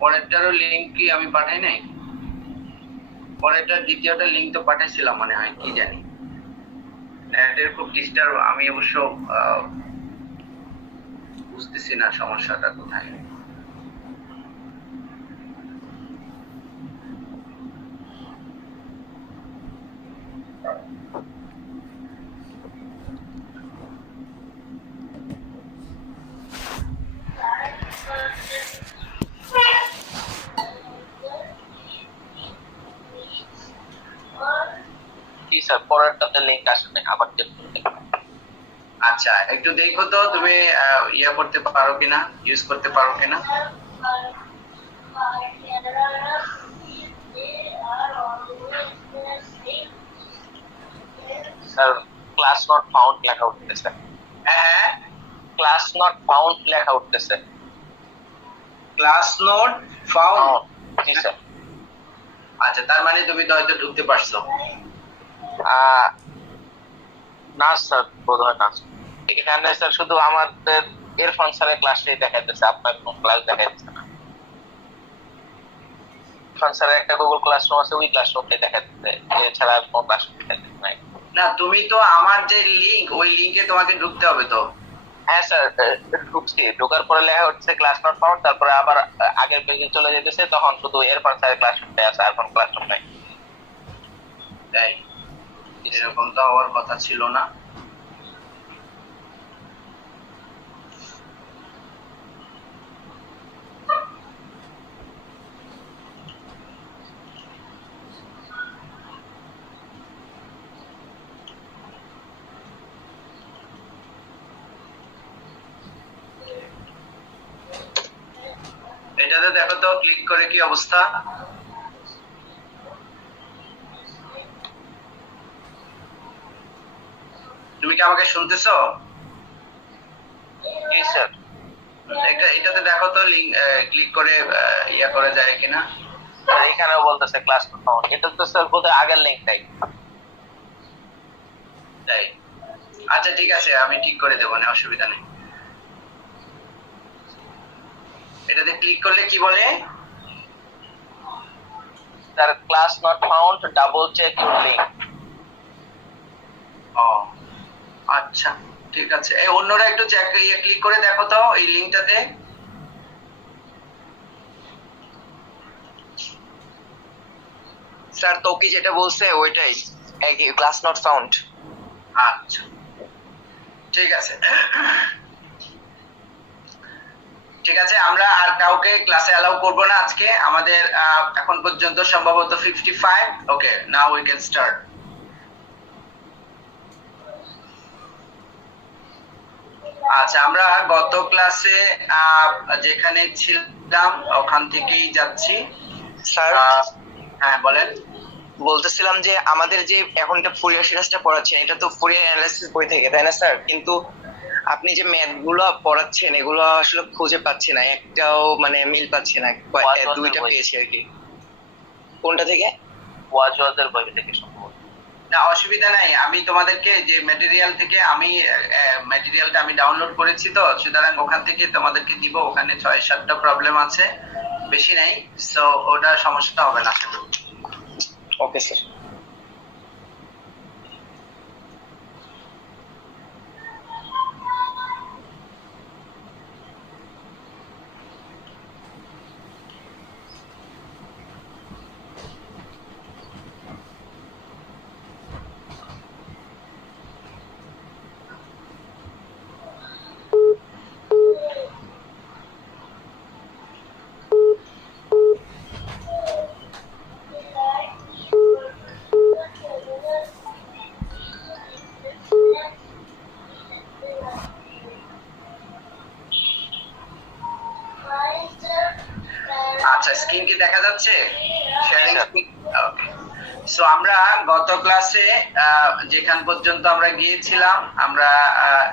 পরেরটারও link কি আমি পাঠাই নাই? পরেরটার দ্বিতীয়টা লিংক তো পাঠাইছিলাম মনে হয়, কি জানি নেটের খুব ডিস্টার্ব। আমি অবশ্য বুঝতেছি না সমস্যাটা কোথায়। জি স্যার, পরেরটাতে লিংক আসবে আবার চেক করতে। আচ্ছা, একটু দেখো তো তুমি ইয়া করতে পারো কিনা, ইউজ করতে পারো কিনা। স্যার ক্লাস নট ফাউন্ড লেখা উঠতেছে। হ্যাঁ, ক্লাস নট ফাউন্ড লেখা উঠতেছে। Class not found. জি স্যার। আচ্ছা, তার মানে তুমি তো হয়তো ঢুকতে পারছো। না স্যার, বোধ হয় না। এখানে স্যার শুধু আমাদের ইরফান স্যারের ক্লাসটাই দেখাইতেছে, আপনার কোনো ক্লাস দেখাইতেছে না। ইরফান স্যারের একটা গুগল ক্লাসরুম আছে, ওই ক্লাসরুমটাই দেখাইতেছে, এছাড়া আর কোনো ক্লাসরুম দেখাইতেছে না। না, তুমি তো আমার যে লিংক, ওই লিংকে তোমাকে ঢুকতে হবে তো। হ্যাঁ স্যার, ঢুকছি। ঢোকার পরে লেখা হচ্ছে ক্লাস নট ফাউন্ড, তারপরে আবার আগের পেজে চলে যেতেছে, তখন শুধু ইরফান স্যারের ক্লাসরুমটাই আছে, আর কোনো ক্লাসরুম নাই। তাই এরকম তো হওয়ার কথা ছিল না। এটাতে দেখো তো ক্লিক করে কি অবস্থা। তুমি কি আমাকে শুনতেছো? জি স্যার। এটাতে দেখো তো লিংক ক্লিক করে ইয়া করা যায় কিনা। এখানেও বলতেছে ক্লাস নট ফাউন্ড। এটা তো স্যার বোধহয় আগের লিংকটাই। তাই, আচ্ছা ঠিক আছে, আমি ঠিক করে দেবো না, অসুবিধা নেই। এটাতে ক্লিক করলে কি বলে? Sir class not found, double check your link. ও আচ্ছা, ঠিক আছে। এই অন্যরা একটু চেক ক্লিক করে দেখো তো এই লিংকটাতে। স্যার তোকি যেটা বলছে ওইটাই, ক্লাস নট ফাউন্ড। আচ্ছা ঠিক আছে, ঠিক আছে। আমরা আর কাউকে ক্লাসে অ্যালাউ করব না আজকে। আমাদের এখন পর্যন্ত সম্ভবত 55। ওকে, নাও উই ক্যান স্টার্ট। আচ্ছা, আমরা গত ক্লাসে যেখানে ছিলাম ওখান থেকেই যাচ্ছি। স্যার হ্যাঁ বলেন। বলতেছিলাম যে আমাদের যে এখন এটা ফুরিয়ার সিরিজটা পড়াচ্ছেন, এটা তো ফুরিয়ার অ্যানালাইসিস বই থেকে, তাই না স্যার? কিন্তু আপনি যে ম্যাথ গুলো পড়াচ্ছেন এগুলো আসলে খুঁজে পাচ্ছি না, একটাও মানে মিল পাচ্ছি না। দুইটা পেয়েছি আর কি। কোনটা থেকে? ওয়াজওয়াজের বই থেকে সম্ভবত। না, অসুবিধা নাই। আমি তোমাদেরকে যে ম্যাটেরিয়াল থেকে ম্যাটেরিয়ালটা আমি ডাউনলোড করেছি, তো সুতরাং ওখান থেকে তোমাদেরকে দিব। ওখানে 6-7টা প্রবলেম আছে, বেশি নাই, সো ওটা সমস্যা হবে না। Okay sir. আচ্ছা, স্ক্রিন কি দেখা যাচ্ছে? Sharing screen. ওকে। সো আমরা গত ক্লাসে যেখান পর্যন্ত আমরা গিয়েছিলাম, আমরা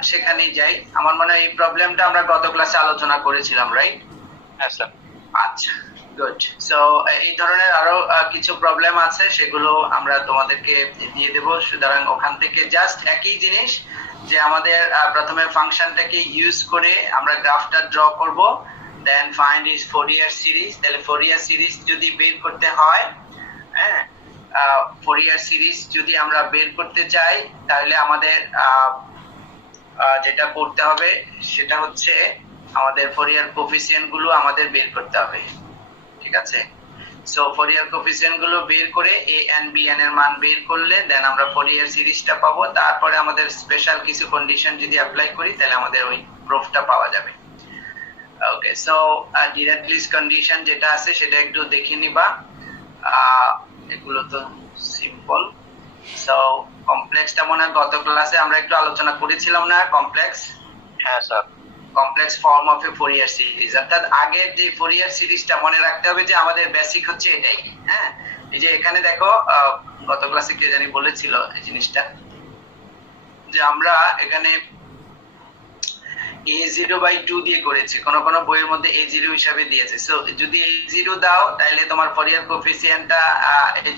সেখানেই যাই। আমার মনে হয় এই প্রবলেমটা আমরা গত ক্লাসে আলোচনা করেছিলাম, রাইট? হ্যাঁ স্যার। আচ্ছা, গুড। সো এই ধরনের আরো কিছু প্রবলেম আছে, সেগুলো আমরা তোমাদেরকে দিয়ে দেব। সুতরাং ওখান থেকে জাস্ট একই জিনিস, যে আমাদের প্রথমে ফাংশনটাকে ইউজ করে আমরা গ্রাফটা ড্র করব, then find is Fourier series. তাহলে ফোরিয়ার সিরিজ যদি বের করতে হয়, হ্যাঁ, ফোরিয়ার সিরিজ যদি আমরা বের করতে চাই, তাহলে আমাদের যেটা করতে হবে সেটা হচ্ছে আমাদের ফোরিয়ার কোফিসিয়েন্ট গুলো আমাদের বের করতে হবে, ঠিক আছে? সো ফোরিয়ার কোফিসিয়েন্ট গুলো বের করে a and b n এর মান বের করলে দেন আমরা ফোরিয়ার সিরিজটা পাবো। তারপরে আমাদের স্পেশাল কিছু কন্ডিশন যদি অ্যাপ্লাই করি, তাহলে আমাদের ওই প্রুফটা পাওয়া যাবে। ওকে, সো ডিরেক্টলিস কন্ডিশন যেটা আছে সেটা একটু দেখে নিবা। এগুলো তো সিম্পল। সো কমপ্লেক্সটা মনে হয় গত ক্লাসে আমরা একটু আলোচনা করেছিলাম না, কমপ্লেক্স? হ্যাঁ sir. Complex form of a Fourier series, অর্থাৎ আগের যে ফোরিয়ার সিরিজটা মনে রাখতে হবে যে আমাদের বেসিক হচ্ছে এটাই। হ্যাঁ, এই যে এখানে দেখো, গত ক্লাসে কে জানি বলেছিল এই জিনিসটা, যে আমরা এখানে a0/2 দিয়ে করেছি, কোন কোন বইয়ের মধ্যে a0 হিসাবে দিয়েছে। সো যদি a0 দাও, তাহলে তোমার ফোরিয়ার কোএফিসিয়েন্টটা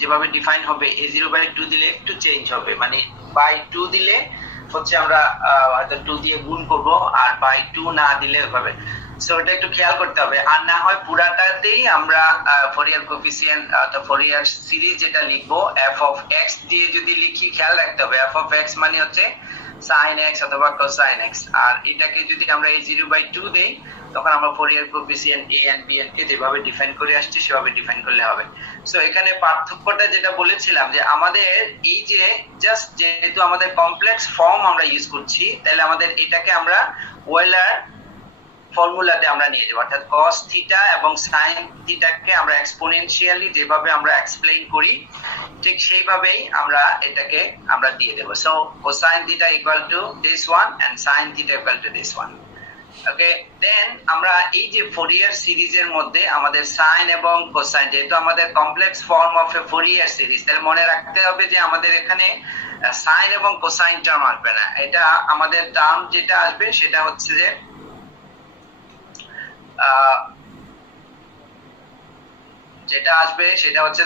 যেভাবে ডিফাইন হবে, a0/2 দিলে একটু চেঞ্জ হবে, মানে বাই 2 দিলে হচ্ছে আমরা হয়তো 2 দিয়ে গুণ করব, আর বাই 2 না দিলে ওইভাবে। সো এটা একটু খেয়াল করতে হবে, আর না হয় পুরাটাতেই আমরা ফোরিয়ার কোএফিসিয়েন্ট অর্থাৎ ফোরিয়ার সিরিজ যেটা লিখবো f of x দিয়ে যদি লিখি, খেয়াল রাখতে হবে f of x মানে হচ্ছে sin x অথবা cosine x, আর এটাকে যদি আমরা a0/2 দেই, তখন আমরা Fourier coefficient a and b কে যেভাবে ডিফাইন করে আসছি সেভাবে ডিফাইন করলে হবে। সো এখানে পার্থক্যটা যেটা বলেছিলাম, যে আমাদের এই যে জাস্ট যেহেতু আমাদের কমপ্লেক্স ফর্ম আমরা ইউজ করছি, তাহলে আমাদের এটাকে আমরা ওয়েলার ফর্মুলাতে আমরা নিয়ে যাব, অর্থাৎ cos থিটা এবং sin থিটাকে আমরা এক্সপোনেনশিয়ালি যেভাবে আমরা এক্সপ্লেইন করি, ঠিক সেইভাবেই আমরা এটাকে আমরা দিয়ে দেব। So cosine theta equal to this one and sin theta equal to this one. Okay, then আমরা এই যে ফোরিয়ার সিরিজের মধ্যে আমাদের sin এবং cosine, যেহেতু আমাদের complex form of a Fourier series, তাহলে মনে রাখতে হবে যে আমাদের এখানে sin এবং cosine টার্ম আসবে না। এটা আমাদের টার্ম যেটা আসবে সেটা হচ্ছে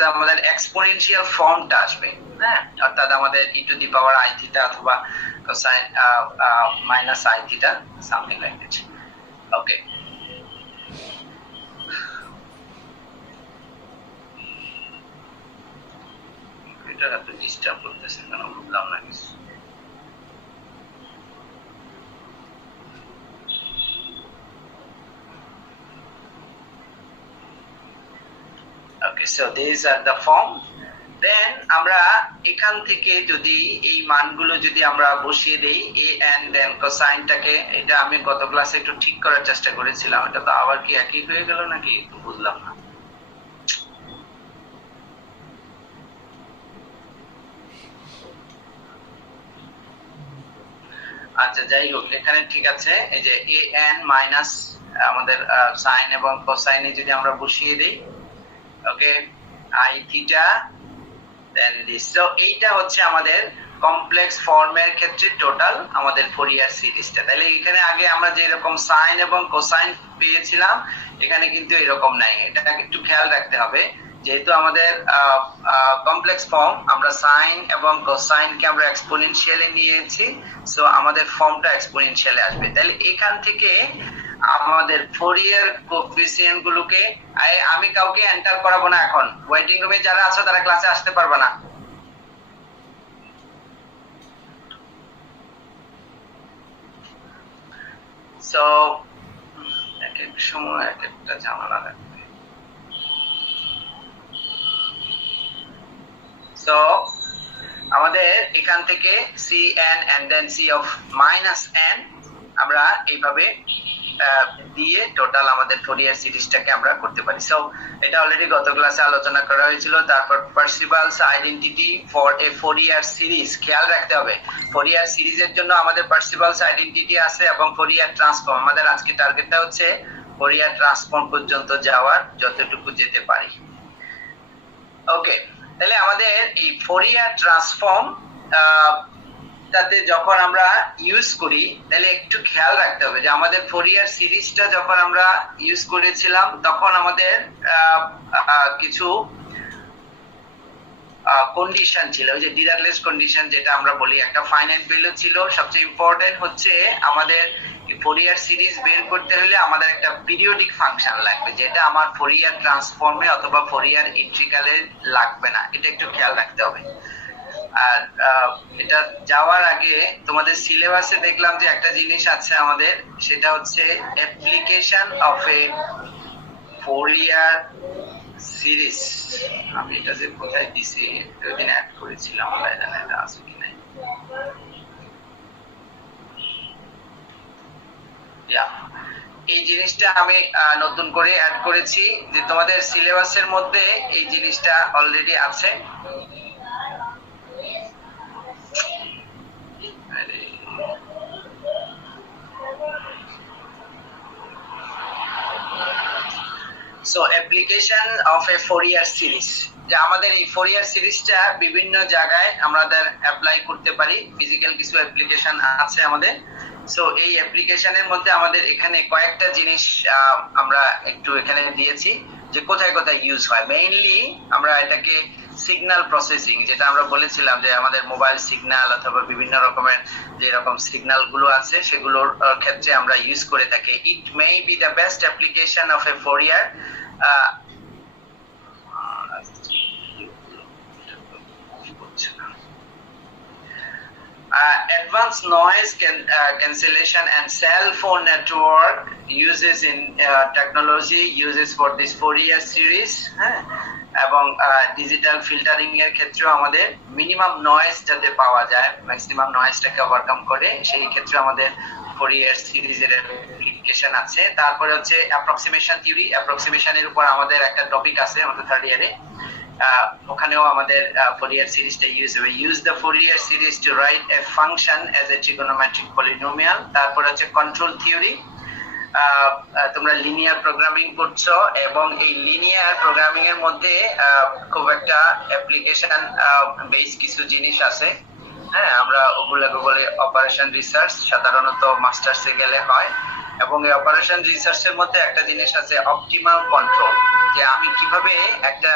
যে আমাদের এক্সপোনেনশিয়াল ফর্মটা আসবে। হ্যাঁ, অর্থাৎ আমাদের e to the power i theta অথবা cosine minus i theta, something like that. Okay, এটা এত ডিস্টার্ব করতেছে কেন বুঝলাম না কিছু। Okay, so these are the form. Then আমরা এখান থেকে যদি এই মানগুলো যদি আমরা বসিয়ে দেই a and then cosineটাকে, এটা আমি গত ক্লাসে একটু ঠিক করার চেষ্টা করেছিলাম, এটা তো আবার কি একই হয়ে গেল নাকি বুঝলাম না। আচ্ছা, যাই হোক, এখানে ঠিক আছে। এই যে a n মাইনাস আমাদের sin এবং cosine যদি আমরা বসিয়ে দেই, okay, i theta then this. So এইটা হচ্ছে আমাদের কমপ্লেক্স ফর্মের ক্ষেত্রে টোটাল আমাদের ফোরিয়ার সিরিজটা। তাহলে এখানে আগে আমরা যে এরকম sin এবং cosine পেয়েছিলাম, এখানে কিন্তু এরকম নাই। এটা একটু খেয়াল রাখতে হবে, যেহেতু আমাদের কমপ্লেক্স ফর্ম, আমরা sin এবং cosine কে আমরা এক্সপোনেনশিয়ালি নিয়েছি, সো আমাদের ফর্মটা এক্সপোনেনশিয়ালি আসবে। তাহলে এখান থেকে আমাদের ফোরিয়ার কোএফিসিয়েন্ট গুলোকে আমি কাউকে এন্টার করাবো না এখন। ওয়েটিং রুমে যারা আছো তারা ক্লাসে আসতে পারবে না। সো এক এক সময় এক একটা ঝামেলা লাগবে। সো আমাদের এখান থেকে cn and then c of minus n আমরা এইভাবে দিয়ে টোটাল আমাদের ফোরিয়ার সিরিজটাকে আমরা করতে পারি। সো এটা অলরেডি গত ক্লাসে আলোচনা করা হয়েছিল। তারপর Parseval's identity for a Fourier series, খেয়াল রাখতে হবে ফোরিয়ার সিরিজের জন্য আমাদের পার্সিভালস আইডেন্টিটি আছে এবং ফোরিয়ার ট্রান্সফর্ম। আমাদের আজকে টার্গেটটা হচ্ছে ফোরিয়ার ট্রান্সফর্ম পর্যন্ত যাওয়ার, যতটুকু যেতে পারি। ওকে, তাহলে আমাদের এই ফোরিয়ার ট্রান্সফর্ম অবস্থাতে যখন আমরা ইউজ করি তাহলে একটু খেয়াল রাখতে হবে যে আমাদের ফোরিয়ার সিরিজটা যখন আমরা ইউজ করেছিলাম তখন আমাদের কিছু কন্ডিশন ছিল, ওই যে ডিরাকলেস কন্ডিশন যেটা আমরা বলি, একটা ফাইনাইট ভ্যালু ছিল। সবচেয়ে ইম্পর্টেন্ট হচ্ছে আমাদের ফোরিয়ার সিরিজ বের করতে হলে আমাদের একটা পিরিয়ডিক ফাংশন লাগবে, যেটা আমার ফোরিয়ার ট্রান্সফর্মে অথবা ফোরিয়ার ইন্টিগ্রালে লাগবে না। এটা একটু খেয়াল রাখতে হবে। আর এটা যাওয়ার আগে তোমাদের সিলেবাসে দেখলাম যে একটা জিনিস আছে আমাদের, সেটা হচ্ছে application of a Fourier series. আমি এটা যে কোথায় দিছি ওইদিন অ্যাড করেছিলাম, জানি এটা আছে কি নাই। এই জিনিসটা আমি নতুন করে অ্যাড করেছি, যে তোমাদের সিলেবাসের মধ্যে এই জিনিসটা অলরেডি আছে। So application of a Fourier series, যে আমাদের এই ফোরিয়ার সিরিজটা বিভিন্ন জায়গায় আমাদের অ্যাপ্লাই করতে পারি। ফিজিক্যাল কিছু অ্যাপ্লিকেশন আছে আমাদের। সো এই অ্যাপ্লিকেশনের মধ্যে আমাদের এখানে কয়েকটা জিনিস আমরা একটু এখানে দিয়েছি যে কোথায় কোথায় ইউজ হয়। মেইনলি আমরা এটাকে সিগন্যাল প্রসেসিং, যেটা আমরা বলেছিলাম যে আমাদের মোবাইল সিগন্যাল অথবা বিভিন্ন রকমের যে রকম সিগন্যাল গুলো আছে সেগুলোর ক্ষেত্রে আমরা ইউজ করে থাকি। It may be the best application of a Fourier advanced noise cancellation and cell phone network uses in technology uses for this Fourier series, এবং ডিজিটাল ফিল্টারিং এর ক্ষেত্রেও আমাদের মিনিমাম নয়েজ যাতে পাওয়া যায়, ম্যাক্সিমাম নয়েজটাকে ওভারকাম করে, সেই ক্ষেত্রে আমাদের ফোরিয়ার সিরিজের অ্যাপ্লিকেশন আছে। তারপরে হচ্ছে অ্যাপ্রক্সিমেশন থিওরি। অ্যাপ্রক্সিমেশনের উপর আমাদের একটা টপিক আছে আমাদের থার্ড ইয়ারে, ওখানেও আমাদের ফোরিয়ার সিরিজটা ইউজ হবে। Use the Fourier series to write a function as a trigonometric polynomial. তারপর হচ্ছে কন্ট্রোল থিওরি। তোমরা লিনিয়ার প্রোগ্রামিং করছো এবং এই লিনিয়ার প্রোগ্রামিং এর মধ্যে খুব একটা অ্যাপ্লিকেশন বেস কিছু জিনিস আছে। আমরা ওগুলোকে বলি অপারেশন রিসার্চ, সাধারণত মাস্টার্সে গেলে হয়। এবং এই অপারেশন রিসার্চের মধ্যে একটা জিনিস আছে অপটিমাল কন্ট্রোল, যে আমি কিভাবে একটা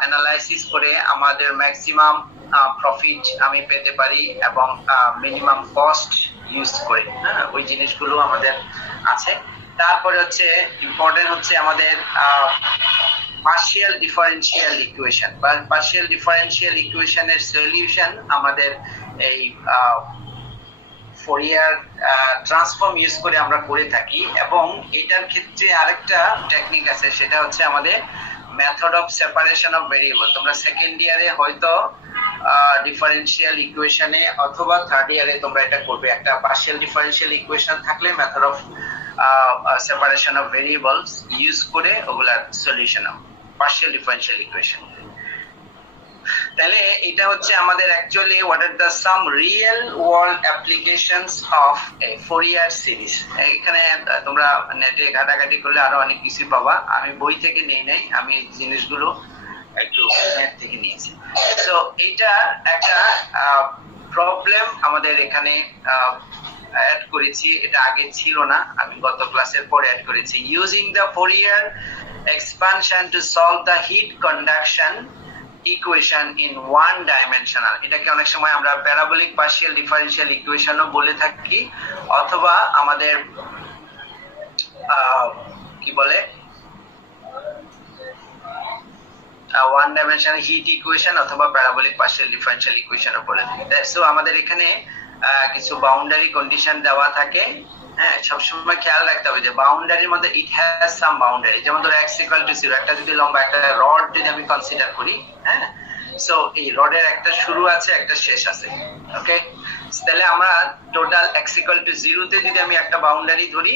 অ্যানালাইসিস করে আমাদের ম্যাক্সিমাম প্রফিট আমি পেতে পারি এবং মিনিমাম কস্ট ইউজ করে, ওই জিনিসগুলো আমাদের আছে। তারপরে হচ্ছে ইম্পর্টেন্ট হচ্ছে আমাদের পার্শিয়াল ডিফারেনশিয়াল ইকুয়েশন বা পার্শিয়াল ডিফারেনশিয়াল ইকুয়েশনের সলিউশন আমাদের এই ফোরিয়ার ট্রান্সফর্ম ইউজ করে আমরা করে থাকি। এবং এটার ক্ষেত্রে আরেকটা টেকনিক আছে, সেটা হচ্ছে আমাদের method of separation of variable. তোমরা সেকেন্ড ইয়ারে হয়তো ডিফারেনশিয়াল ইকুয়েশনে অথবা থার্ড ইয়ারে তোমরা এটা করবে। একটা পার্শিয়াল ডিফারেনশিয়াল ইকুয়েশন থাকলে method of separation of variables use করে ওগুলার solution of partial differential equation. তাহলে এটা হচ্ছে আমাদের actually what are the some real world applications of a Fourier series. এখানে তোমরা নেটে ঘাটাঘাটি করলে আরো অনেক কিছু পাবা, আমি বই থেকে নেই নাই, আমি জিনিসগুলো একটু নেট থেকে নিয়েছি। তো এটা একটা প্রবলেম আমাদের এখানে অ্যাড করেছি, এটা আগে ছিল না, আমি গত ক্লাসের পরে অ্যাড করেছি। Using the Fourier expansion to solve the heat conduction equation in one dimensional. এটাকে অনেক সময় আমরা প্যারাবোলিক পার্শিয়াল ডিফারেনশিয়াল ইকুয়েশনও বলে থাকি, অথবা আমাদের কি বলে ওয়ান ডাইমেনশনাল হিট ইকুয়েশন অথবা প্যারাবোলিক পার্শিয়াল ডিফারেনশিয়াল ইকুয়েশনও বলে থাকি। সো আমাদের এখানে কিছু বাউন্ডারি কন্ডিশন দেওয়া থাকে। সবসময় খেয়াল রাখতে হবে যে বাউন্ডারির মধ্যে ইট হ্যাজ সাম বাউন্ডারি। যেমন ধরো x = 0, একটা যদি লম্বা একটা রড যদি আমি কনসিডার করি, সো এই রডের একটা শুরু আছে একটা শেষ আছে। ওকে, তাহলে আমরা টোটাল x = 0 তে যদি আমি একটা বাউন্ডারি ধরি,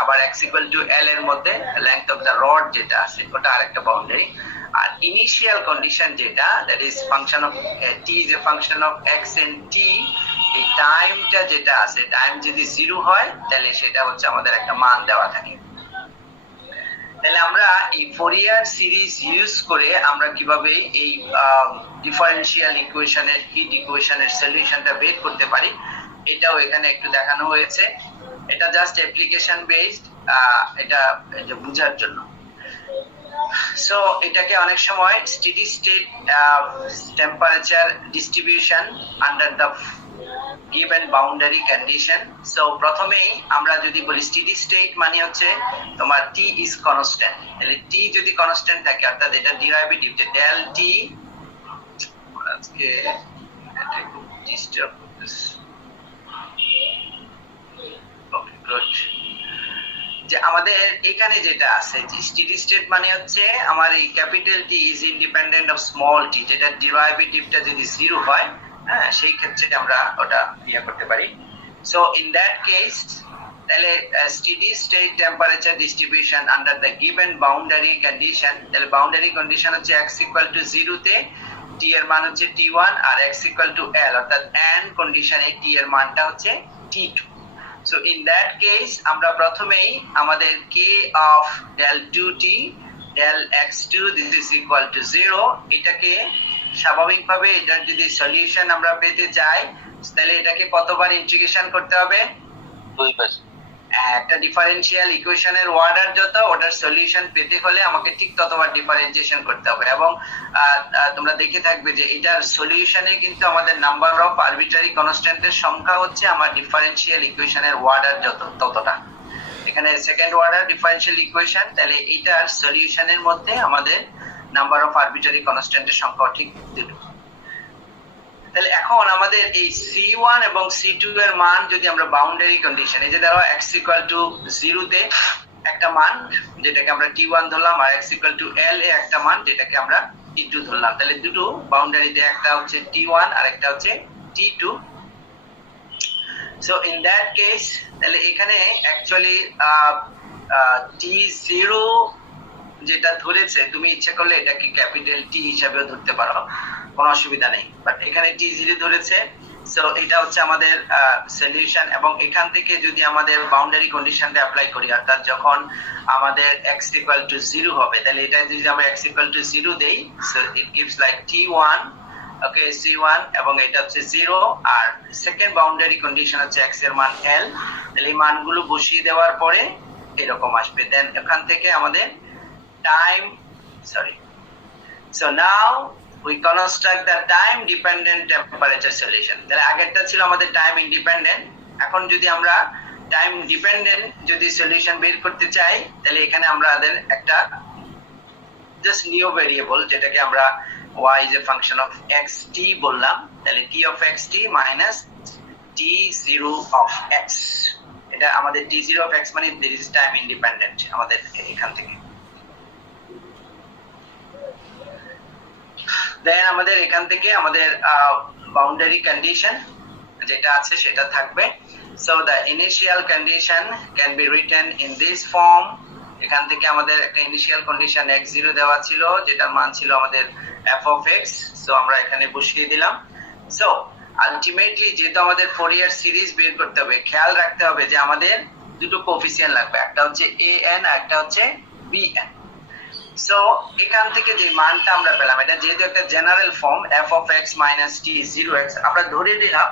আবার x = l এর মধ্যে লেংথ অফ দা রড যেটা আছে ওটা আরেকটা বাউন্ডারি। আর ইনিশিয়াল কন্ডিশন যেটা, that is function of t is a function of x and t, এই টাইমটা যেটা আছে, টাইম যদি 0 হয় তাহলে সেটা হচ্ছে আমাদের একটা মান দেওয়া থাকে। তাহলে আমরা এই ফোরিয়ার সিরিজ ইউজ করে আমরা কিভাবে এই ডিফারেনশিয়াল ইকুয়েশনের হিট ইকুয়েশনের সলিউশনটা বের করতে পারি এটাও এখানে একটু দেখানো হয়েছে। এটা জাস্ট অ্যাপ্লিকেশন বেসড, এটা বোঝার জন্য। সো এটাকে অনেক সময় steady state temperature distribution under the given boundary condition। So প্রথমেই আমরা যদি বলি স্টেডি স্টেট মানে হচ্ছে তোমার t is constant, তাহলে t যদি কনস্ট্যান্ট থাকে অর্থাৎ এটা ডেরিভেটিভ যে del t, আজকে এটা খুব ডিস্টার্ব করতেছে। ওকে গুড, যে আমাদের এখানে যেটা আছে যে স্টেডি স্টেট মানে হচ্ছে আমার এই capital T is independent of small T, যেটা ডেরিভেটিভটা যদি 0 হয়, হ্যাঁ, সেই ক্ষেত্রে আমরা ওটা ইয়ে করতে পারি। সো ইন দ্যাট কেস তাহলে steady state temperature distribution under the given boundary condition, তাহলে বাউন্ডারি কন্ডিশন হচ্ছে x = 0 তে t এর মান হচ্ছে t1 আর x = l অর্থাৎ and কন্ডিশনে t এর মানটা হচ্ছে t2। So in that case আমরা প্রথমেই আমাদের k of del 2t del x2 this is equal to 0, এটাকে স্বাভাবিকভাবে এটার যদি সলিউশন আমরা পেতে চাই তাহলে এটাকে কতবার ইন্টিগ্রেশন করতে হবে? 2 বার। একটা ডিফারেনশিয়াল ইকুয়েশনের অর্ডার যত, ওটার সলিউশন পেতে হলে আমাকে ঠিক ততবার ডিফারেন্সিয়েশন করতে হবে। এবং তোমরা দেখে থাকবে যে এটার সলিউশনে কিন্তু আমাদের নাম্বার অফ আরবিট্রারি কনস্ট্যান্টের সংখ্যা হচ্ছে আমার ডিফারেনশিয়াল ইকুয়েশনের অর্ডার যত ততটা। এখানে সেকেন্ড অর্ডার ডিফারেনশিয়াল ইকুয়েশন, তাহলে এটার সলিউশনের মধ্যে আমাদের নাম্বার অফ আরবিট্রারি কনস্ট্যান্টের সংখ্যা ঠিক দুটো। তাহলে এখন আমাদের এই C1 এবং C2 এর মান যদি আমরা বাউন্ডারি কন্ডিশন, এই যে ধরো x = 0 তে একটা মান যেটাকে আমরা t1 ধরলাম আর x = l এ একটা মান যেটাকে আমরা t2 ধরলাম, তাহলে দুটো বাউন্ডারিতে একটা হচ্ছে t1 আর একটা হচ্ছে t2। So in that case তাহলে এখানে অ্যাকচুয়ালি t0 যেটা ধরেছে তুমি ইচ্ছা করলে এটাকে ক্যাপিটাল T হিসাবেও ধরতে পারো, কোনো অসুবিধা নেই, বাট এখানে t0 ধরেছে। সো এটা হচ্ছে আমাদের সলিউশন। এবং এখান থেকে যদি আমাদের বাউন্ডারি কন্ডিশনটা অ্যাপ্লাই করি অর্থাৎ যখন আমাদের x = 0 হবে তাহলে এটা যদি আমরা x = 0 দেই, so it gives like t1, okay c1, এবং এটা হচ্ছে 0 আর সেকেন্ড বাউন্ডারি কন্ডিশন হচ্ছে x এর মান l, তাহলে এই মানগুলো বসিয়ে দেওয়ার পরে এরকম আসবে। দেন এখান থেকে আমাদের time, sorry, so now we construct the time dependent temperature solution। তাহলে আগেরটা ছিল আমাদের টাইম ইন্ডিপেন্ডেন্ট, এখন যদি আমরা টাইম ডিপেন্ডেন্ট যদি সলিউশন বের করতে চাই তাহলে এখানে আমাদের একটা জাস্ট নিউ ভেরিয়েবল যেটাকে আমরা y is a function of xt বললাম, তাহলে t of xt minus t0 of x, এটা আমাদের t0 of x মানে there is time independent আমাদের এখান থেকে। দেন আমাদের এখান থেকে আমাদের বাউন্ডারি কন্ডিশন যেটা আছে সেটা থাকবে। So the initial condition can be written in this form. এখান থেকে আমাদের একটা ইনিশিয়াল কন্ডিশন x0 দেওয়া ছিল যেটার মান ছিল আমাদের f of x, সো আমরা এখানে বসিয়ে দিলাম। সো আলটিমেটলি যেহেতু আমাদের ফোরিয়ার সিরিজ বের করতে হবে, খেয়াল রাখতে হবে যে আমাদের দুটো কোএফিসিয়েন্ট লাগবে, একটা হচ্ছে an আর একটা হচ্ছে bn। সো এখান থেকে যে মানটা আমরা পেলাম এটা যেহেতু একটা general form f of x minus t 0x, আমরা ধরে নিলাম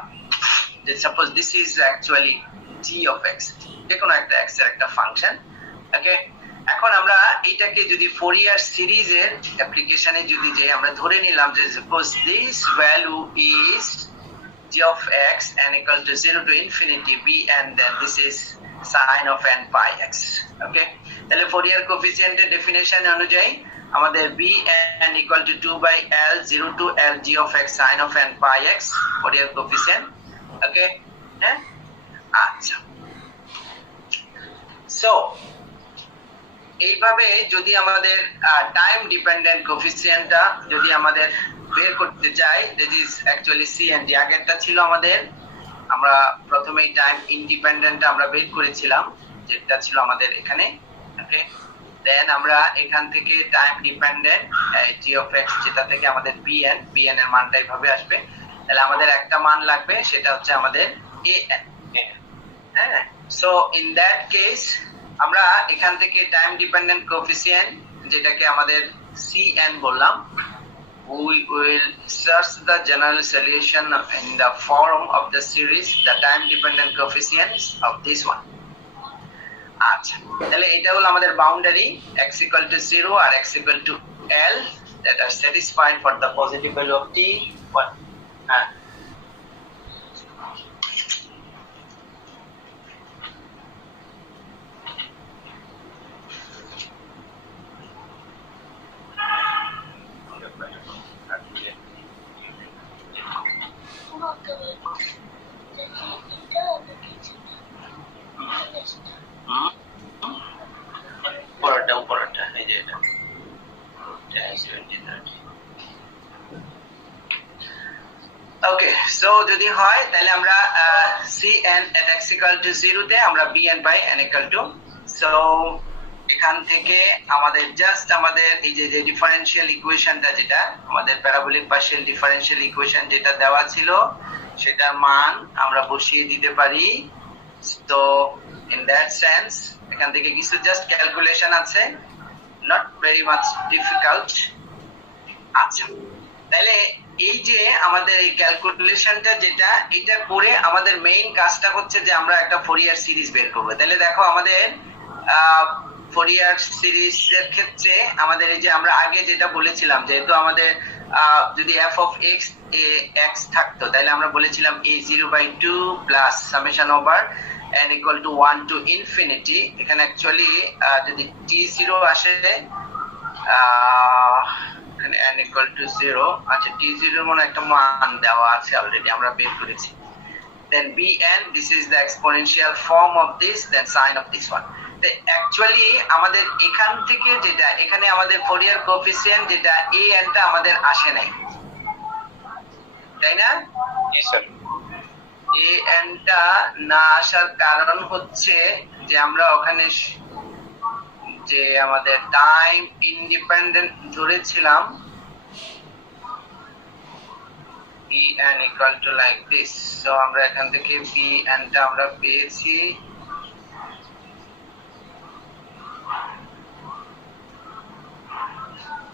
যে suppose this is actually t of x, যে কোনো একটা x এর একটা ফাংশন। ওকে, এখন আমরা এটাকে যদি ফোরিয়ার সিরিজের অ্যাপ্লিকেশনে যদি যে আমরা ধরে নিলাম যে suppose this value is g of x n equal to 0 to infinity b and then this is sin of n pi x। ওকে, তাহলে ফোরিয়ার কোএফিসিয়েন্টের ডেফিনিশন অনুযায়ী আমাদের bn equal to 2 by l 0 to l g of x sin of n pi x Fourier coefficient. Okay, হ্যাঁ, আচ্ছা। So এইভাবে যদি আমাদের time dependent কোএফিসিয়েন্টটা যদি আমাদের বের করতে চাই, that is actually c and d। আগেরটা ছিল আমাদের, আমরা প্রথমেই টাইম ইন্ডিপেন্ডেন্টটা আমরা বের করেছিলাম যেটা ছিল আমাদের এখানে। ওকে, দেন আমরা এখান থেকে time dependent g of x যেটা থেকে আমাদের bn এর মানটা এইভাবে আসবে, তাহলে আমাদের একটা মান লাগবে সেটা হচ্ছে আমাদের an। হ্যাঁ, সো ইন দ্যাট কেস আমরা এখান থেকে টাইম ডিপেন্ডেন্ট কোএফিসিয়েন্ট যেটাকে আমাদের cn বললাম, we will search the general solution in the form of the series the time dependent coefficients of this one. আচ্ছা, তাহলে এটা হলো আমাদের বাউন্ডারি x equal to 0 আর x equal to l that are satisfied for the positive value of t. What? উপরটা এই যে এটা ওকে। সো যদি হয় তাহলে আমরা cn at x equal to 0 তে আমরা bn by n equal to, so এখান থেকে আমাদের জাস্ট আমাদের এই যে ডিফারেনশিয়াল ইকুয়েশনটা যেটা আমাদের প্যারাবোলিক পার্শিয়াল ডিফারেনশিয়াল ইকুয়েশন যেটা দেওয়া ছিল সেটার মান আমরা বসিয়ে দিতে পারি। তো ইন দ্যাট সেন্স এখান থেকে কিছু জাস্ট ক্যালকুলেশন আছে, নট ভেরি মাচ ডিফিকাল্ট। আচ্ছা, তাহলে এই যে আমাদের এই ক্যালকুলেশনটা যেটা এটা করে আমাদের মেইন কাজটা হচ্ছে যে আমরা একটা ফোরিয়ার সিরিজ বের করব। তাহলে দেখো আমাদের ফোরিয়ার সিরিজের ক্ষেত্রে আমাদের এই যে আমরা আগে যেটা বলেছিলাম, যেহেতু আমাদের যদি f of x থাকতো তাহলে আমরা বলেছিলাম a0/2 plus summation over n equal to 1 to infinity। এখানে অ্যাকচুয়ালি যদি t0 আসে এখানে n equal to 0, আচ্ছা t0 এর মনে একটা মান দেওয়া আছে অলরেডি, আমরা বের করেছি। then bn, this is the exponential form of this, then sine of this one. তো অ্যাকচুয়ালি আমাদের এখান থেকে যেটা এখানে আমাদের ফোরিয়ার কোএফিসিয়েন্ট যেটা an টা আমাদের আসে নাই, তাই না? জি স্যার। an টা না আসার কারণ হচ্ছে যে আমরা ওখানে যে আমাদের টাইম ইন্ডিপেন্ডেন্ট ধরেছিলাম bn equal to like this, so আমরা এখান থেকে bn টা আমরা পেয়েছি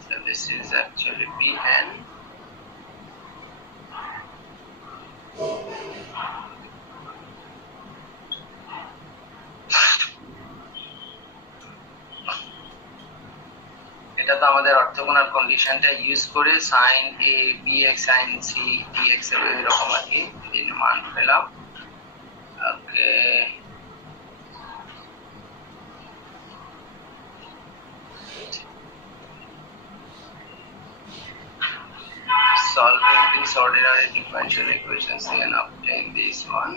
so this is actually bn এটা তো আমাদের অর্থগোনাল কন্ডিশনটা ইউজ করে sin a bx sin c dx এরকম আর কি এর মান পেলাম। ওকে, solving this ordinary differential equations we can obtain this one.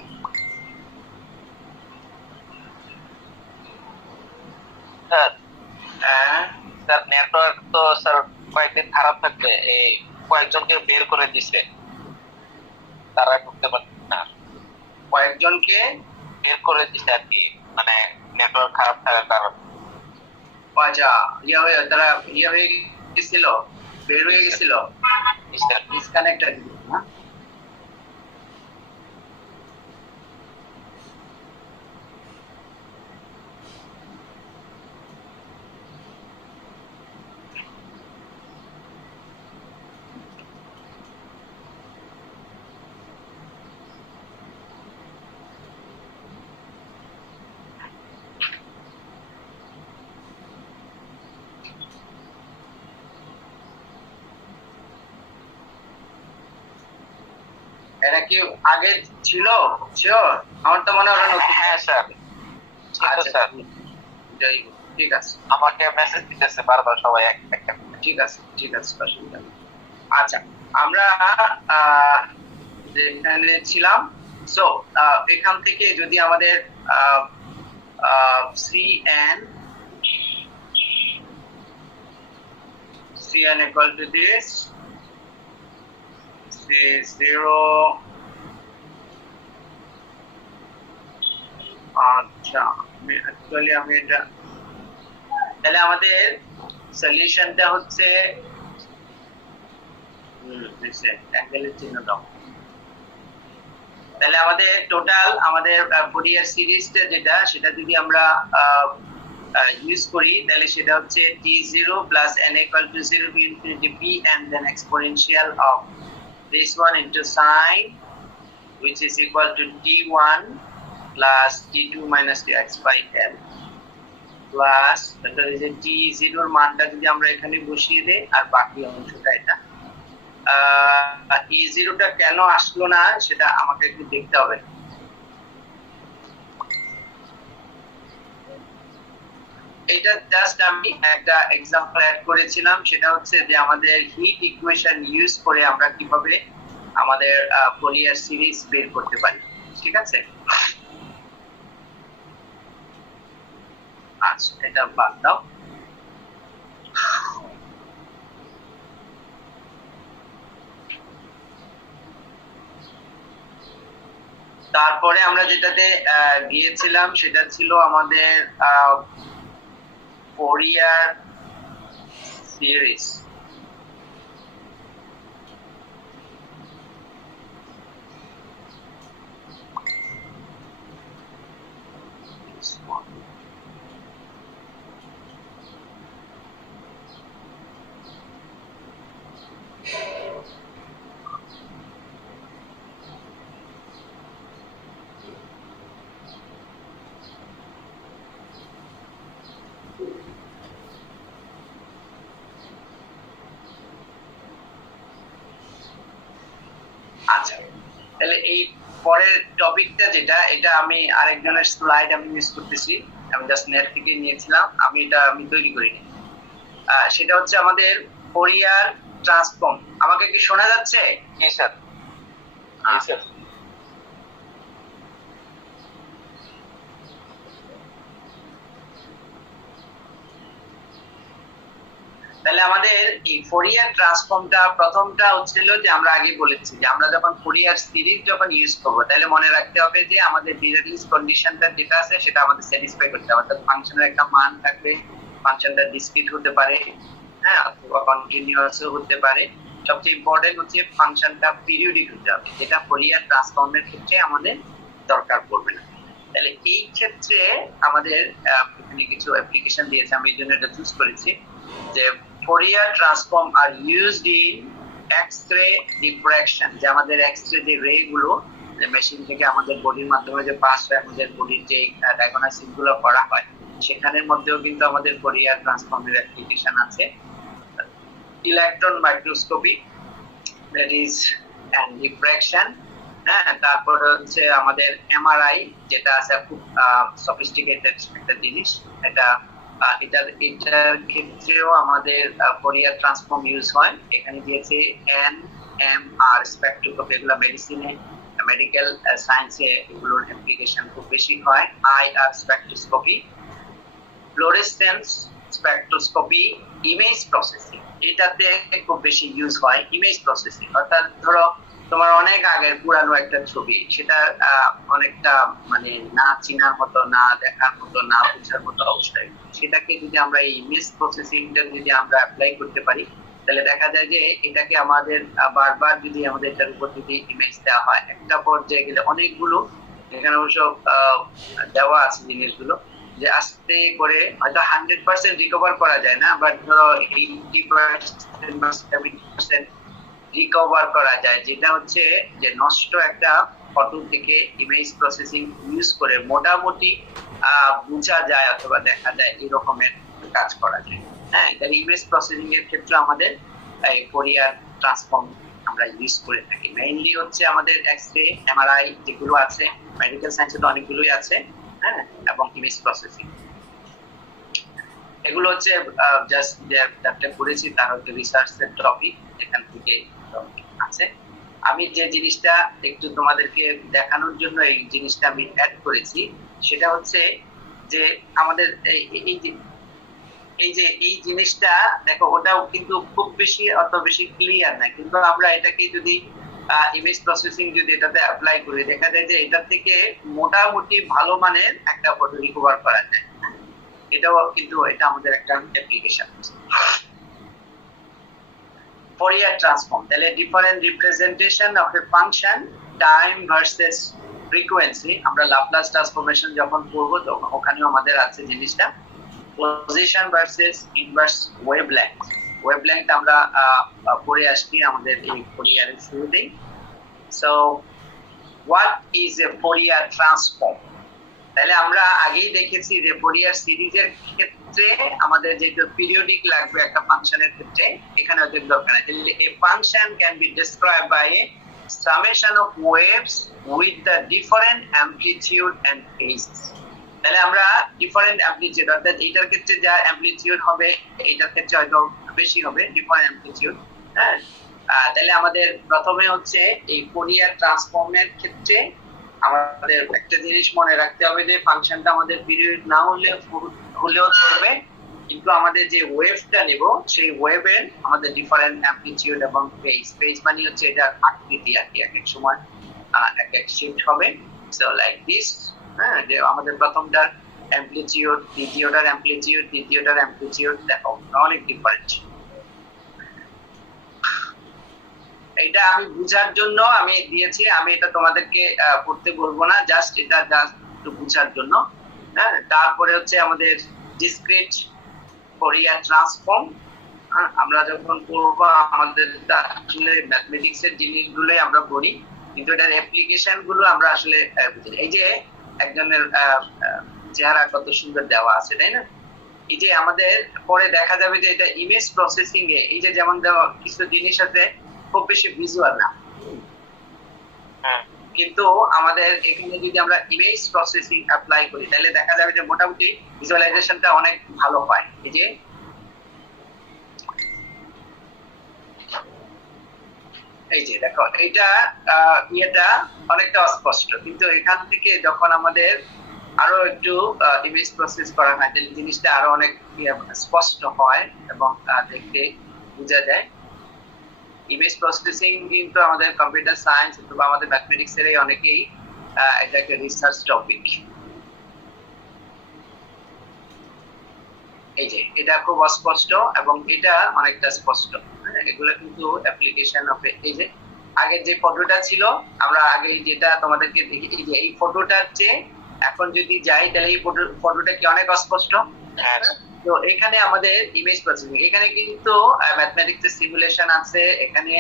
Sir network তো স্যার কয়েকদিন খারাপ থাকবে, এই কয়েকজনকে বের করে দিছে, তারা ঢুকতে পারছে না। কয়েকজনকে বের করে দিছে আর কি, মানে নেটওয়ার্ক খারাপ থাকার কারণে। আচ্ছা, তারা হয়ে গেছিল, বের হয়ে গেছিল, ডিসকানেক্টেড। এটা কি আগে ছিল? শিওর? আমার তো মনে হয় নতুন। হ্যাঁ স্যার, আচ্ছা স্যার যাই হোক, ঠিক আছে। আমাকে মেসেজ দিতেছে বারবার সবাই একটা। ঠিক আছে, ঠিক আছে, অসুবিধা নেই। আচ্ছা, আমরা যেখানে ছিলাম, সো এখান থেকে যদি আমাদের cn equal to this c0, আচ্ছা অ্যাকচুয়ালি আমি এটা, তাহলে আমাদের সলিউশনটা হচ্ছে অ্যাঙ্গেলের চিহ্ন দাও। তাহলে আমাদের টোটাল আমাদের ফুরিয়ার সিরিজটা যেটা সেটা যদি আমরা ইউজ করি তাহলে সেটা হচ্ছে t0 plus n equal to 0 to infinity p and then exponential of this one into sine which is equal to t1 plus t2 minus dx by n plus তাহলে যে t0 এর মানটা যদি আমরা এখানে বসিয়ে দেই আর বাকি অংশটা এটা e0 টা কেন আসলো না সেটা আমাকে একটু দেখতে হবে। এটা জাস্ট আমি একটা এক্সাম্পল অ্যাড করেছিলাম, সেটা হচ্ছে যে আমাদের হিট ইকুয়েশন ইউজ করে আমরা কিভাবে আমাদের ফুরিয়ার সিরিজ বের করতে পারি। ঠিক আছে, আচ্ছা এটা বাদ দাও। তারপরে আমরা যেটাতে গিয়েছিলাম সেটা ছিল আমাদের ফুরিয়ার সিরিজ। আচ্ছা, তাহলে এই পরের টপিকটা যেটা, এটা আমি আরেকজনের স্লাইড আমি ইউজ করতেছি, আমি জাস্ট নেট থেকে নিয়েছিলাম, আমি তৈরি করিনি। সেটা হচ্ছে আমাদের ফুরিয়ার ট্রান্সফর্ম। আমাকে কি শোনা যাচ্ছে? জি স্যার, জি স্যার। তাহলে আমাদের এই ফুরিয়ার ট্রান্সফর্মটা প্রথমটা হচ্ছিল যে আমরা আগে বলেছি যে আমরা যখন ফুরিয়ার সিরিজ যখন ইউজ করব তাহলে মনে রাখতে হবে যে আমাদের ডিরাইভেটিভ কন্ডিশনটা যেটা আছে সেটা আমাদের স্যাটিসফাই করতে হবে। অর্থাৎ ফাংশনের একটা মান থাকবে, ফাংশনটা ডিসক্রিট হতে পারে, হ্যাঁ, অথবা কন্টিনিউয়াসও হতে পারে। সবচেয়ে ইম্পর্টেন্ট হচ্ছে ফাংশনটা পিরিয়ডিক হতে হবে, যেটা ফুরিয়ার ট্রান্সফর্মের ক্ষেত্রে আমাদের দরকার পড়বে না। তাহলে এই ক্ষেত্রে আমাদের এখানে কিছু অ্যাপ্লিকেশন দিয়েছে, আমি এই জন্য এটা চুজ করেছি যে Fourier transform are used in X-ray diffraction, যে আমাদের এক্স-রে যে রে গুলো যে মেশিন থেকে আমাদের বডির মাধ্যমে যে পাস হয়, আমাদের বডির যে ডায়াগনোসিস গুলো করা হয়, সেখানের মধ্যেও কিন্তু আমাদের Fourier ট্রান্সফর্মের অ্যাপ্লিকেশন আছে। Electron microscopy, that is and diffraction, হ্যাঁ, তারপর হচ্ছে আমাদের এমআরআই, যেটা আছে খুব সফিস্টিকেটেড একটা জিনিস। এটার ক্ষেত্রেও আমাদের ফুরিয়ার ট্রান্সফর্ম ইউজ হয়। এখানে দিয়েছে এনএমআর স্পেকট্রোস্কোপি, এগুলো মেডিসিনে, মেডিকেল সায়েন্সে এগুলোর অ্যাপ্লিকেশন খুব বেশি হয়। IR spectroscopy, fluorescence spectroscopy, image processing, এটাতে খুব বেশি ইউজ হয়। ইমেজ প্রসেসিং অর্থাৎ ধরো তোমার অনেক আগের পুরানো একটা ছবি, সেটা অনেকটা মানে না চিনার মতো, না দেখার মতো, না বোঝার মতো অবস্থায়, সেটাকে যদি আমরা এই ইমেজ প্রসেসিংটা যদি আমরা অ্যাপ্লাই করতে পারি তাহলে দেখা যায় যে এটাকে আমাদের বারবার যদি আমাদের এটার উপর যদি ইমেজ দেওয়া হয়, একটা পর্যায়ে গেলে অনেকগুলো, এখানে অবশ্য দেওয়া আছে জিনিসগুলো, যে আস্তে করে হয়তো 100% রিকভার করা যায় না, বাট ধরো 80% বা 70% রিকভার করা যায়, যেটা হচ্ছে যে নষ্ট একটা ফটো থেকে ইমেজ প্রসেসিং ইউজ করে মোটামুটি বোঝা যায় অথবা দেখা যায় এই রকমের কাজ করা যায়। হ্যাঁ, তাহলে ইমেজ প্রসেসিং এর ক্ষেত্রে আমাদের এই ফুরিয়ার ট্রান্সফর্ম আমরা ইউজ করে থাকি। মেইনলি হচ্ছে আমাদের এক্স-রে, এমআরআই যেগুলো আছে, মেডিকেল সায়েন্সে তো অনেকগুলোই আছে, হ্যাঁ, এবং ইমেজ প্রসেসিং, এগুলো হচ্ছে জাস্ট যেটা করেছি তার হচ্ছে রিসার্চের টপিক, এখান থেকে আছে। আমি যে জিনিসটা একটু তোমাদেরকে দেখানোর জন্য এই জিনিসটা আমি অ্যাড করেছি সেটা হচ্ছে যে আমাদের এই জিনিসটা দেখো, ওটাও কিন্তু খুব বেশি অত বেশি ক্লিয়ার না, কিন্তু আমরা এটাকে যদি ইমেজ প্রসেসিং যদি এটাতে অ্যাপ্লাই করি দেখা যায় যে এটা থেকে মোটামুটি ভালো মানের একটা ফটো রিকভার করা যায়। এটাও কিন্তু এটা আমাদের একটা অ্যাপ্লিকেশন। Fourier transform, তাহলে different representation of a function time versus frequency, আমরা লাপ্লাস ট্রান্সফরমেশন যখন করব তখন ওখানেও আমাদের আছে জিনিসটা। Position versus inverse wavelength. Wavelength আমরা পড়ে আসছি আমাদের এই ফুরিয়ারের শুরুতেই। So what is a Fourier transform? তাহলে আমরা আগেই দেখেছি যে ফুরিয়ার সিরিজের ক্ষেত্রে আমাদের যেটা পিরিয়ডিক লাগবে একটা ফাংশনের ক্ষেত্রে, এখানে ওদের দরকার নেই। তাহলে a function can be described by a summation of waves with the different amplitude and phases. তাহলে আমরা ডিফারেন্ট অ্যামপ্লিটিউড, অর্থাৎ এইটার ক্ষেত্রে যা অ্যামপ্লিটিউড হবে এইটার ক্ষেত্রে হয়তো বেশি হবে, ডিফারেন্ট অ্যামপ্লিটিউড। হ্যাঁ, তাহলে আমাদের প্রথমে হচ্ছে এই ফুরিয়ার ট্রান্সফর্মের ক্ষেত্রে আমাদের একটা জিনিস মনে রাখতে হবে যে ফাংশনটা আমাদের পিরিয়ড না হলেও চলবে, কিন্তু আমাদের যে ওয়েভটা নেব সেই ওয়েভের আমাদের ডিফারেন্ট অ্যামপ্লিটিউড এবং ফেজ। ফেজ মানে হচ্ছে এটার আকৃতি আর কি, এক এক সময় এক এক শিফট হবে। সো লাইক দিস, হ্যাঁ, যে আমাদের প্রথমটার অ্যামপ্লিটিউড, দ্বিতীয়টার অ্যামপ্লিটিউড, তৃতীয়টার অ্যামপ্লিটিউড দেখো অনেক ডিফারেন্ট। এটা আমি বুঝার জন্য আমি দিয়েছি, আমি এটা তোমাদেরকে পড়তে বলবো না, জাস্ট এটা জাস্ট একটু বুঝার জন্য। হ্যাঁ, তারপরে হচ্ছে আমাদের ডিসক্রিট ফুরিয়ার ট্রান্সফর্ম। আমরা যখন পড়বো আমাদের আসলে ম্যাথমেটিক্স এর জিনিসগুলোই আমরা পড়ি, কিন্তু এটার অ্যাপ্লিকেশন গুলো আমরা আসলে বুঝি। এই যে একজনের চেহারা কত সুন্দর দেওয়া আছে, তাই না? এই যে আমাদের পরে দেখা যাবে যে এটা ইমেজ প্রসেসিং এ এই যে যেমন দেওয়া কিছু জিনিস আছে খুব বেশি ভিজুয়াল না, কিন্তু আমাদের এখানে যদি আমরা ইমেজ প্রসেসিং অ্যাপ্লাই করি তাহলে দেখা যাবে যে মোটামুটি ভিজুয়ালাইজেশনটা অনেক ভালো হয়। এই যে দেখো এটা ইয়েটা অনেকটা অস্পষ্ট, কিন্তু এখান থেকে যখন আমাদের আরো একটু ইমেজ প্রসেস করা হয় তাহলে জিনিসটা আরো অনেক স্পষ্ট হয় এবং দেখতে বোঝা যায়। ইমেজ প্রসেসিং কিন্তু আমাদের কম্পিউটার সায়েন্স অথবা আমাদের ম্যাথমেটিক্স এর অনেকেই এটা একটা রিসার্চ টপিক। এই যে এটা খুব অস্পষ্ট এবং এটা অনেকটা স্পষ্ট। এগুলো কিন্তু অ্যাপ্লিকেশন হবে। এই যে আগের যে ফটোটা ছিল, আমরা আগে যেটা তোমাদেরকে দেখি, এই যে এই ফটোটার চেয়ে এখন যদি যাই তাহলে এই ফটোটা কি অনেক অস্পষ্ট। তো এখানে আমাদের ইমেজ প্রসেসিং, এখানে কিন্তু ম্যাথমেটিক্স এর সিমুলেশন আছে, এখানে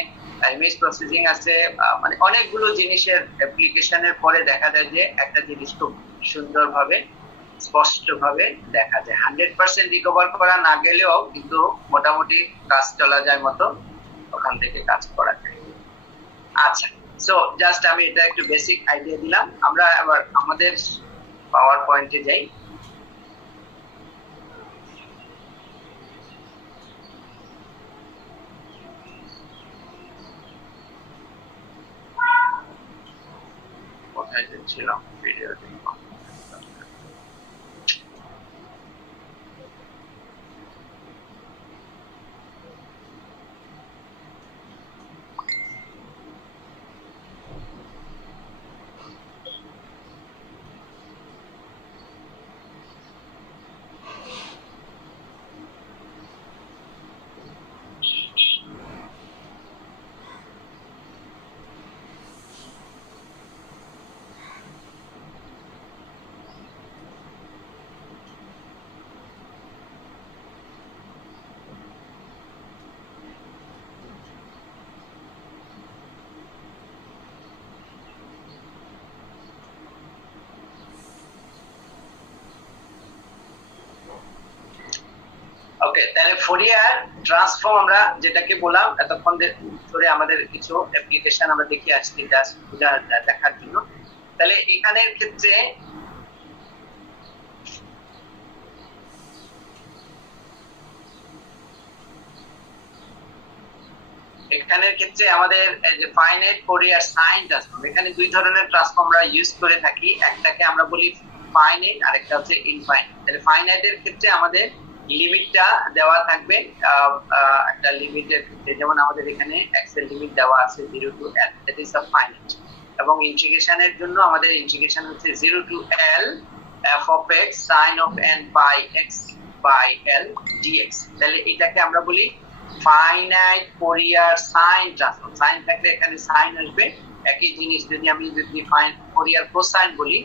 ইমেজ প্রসেসিং আছে, মানে অনেকগুলো জিনিসের অ্যাপ্লিকেশনের পরে দেখা যায় যে একটা জিনিস খুব সুন্দরভাবে স্পষ্টভাবে দেখা যায়। 100% রিকভার করা না গেলেও কিন্তু মোটামুটি কাজ চলা যায় মতো ওখান থেকে কাজ করা যায়। আচ্ছা, সো জাস্ট আমি এটা একটু বেসিক আইডিয়া দিলাম। আমরা এবার আমাদের পাওয়ার পয়েন্টে যাই। কোথায় যাচ্ছিলাম ভিডিও দেখব। ওকে, তাহলে ফুরিয়ার ট্রান্সফর্ম আমরা যেটাকে বললাম এতক্ষণ ধরে আমাদের কিছু অ্যাপ্লিকেশন আমরা দেখে আসছি দেখার জন্য। তাহলে এখানের ক্ষেত্রে আমাদের যে ফাইনাইট ফুরিয়ার সাইন ট্রান্সফর্ম, এখানে দুই ধরনের ট্রান্সফর্ম আমরা ইউজ করে থাকি, একটাকে আমরা বলি ফাইনাইট আর একটা হচ্ছে ইনফাইনাইট। তাহলে ফাইনাইটের ক্ষেত্রে আমাদের লিমিটটা দেওয়া থাকবে একটা লিমিটের ক্ষেত্রে, যেমন আমাদের এখানে x এর লিমিট দেওয়া আছে 0 to l, that is a finite. এবং ইন্টিগ্রেশনের জন্য আমাদের ইন্টিগ্রেশন হচ্ছে 0 to l f of x sin of n by x by l dx। তাহলে এটাকে আমরা বলি finite Fourier sine transform. Sine থাকলে এখানে সাইন আসবে, একই জিনিস যদি আমি ফুরিয়ার কোসাইন বলি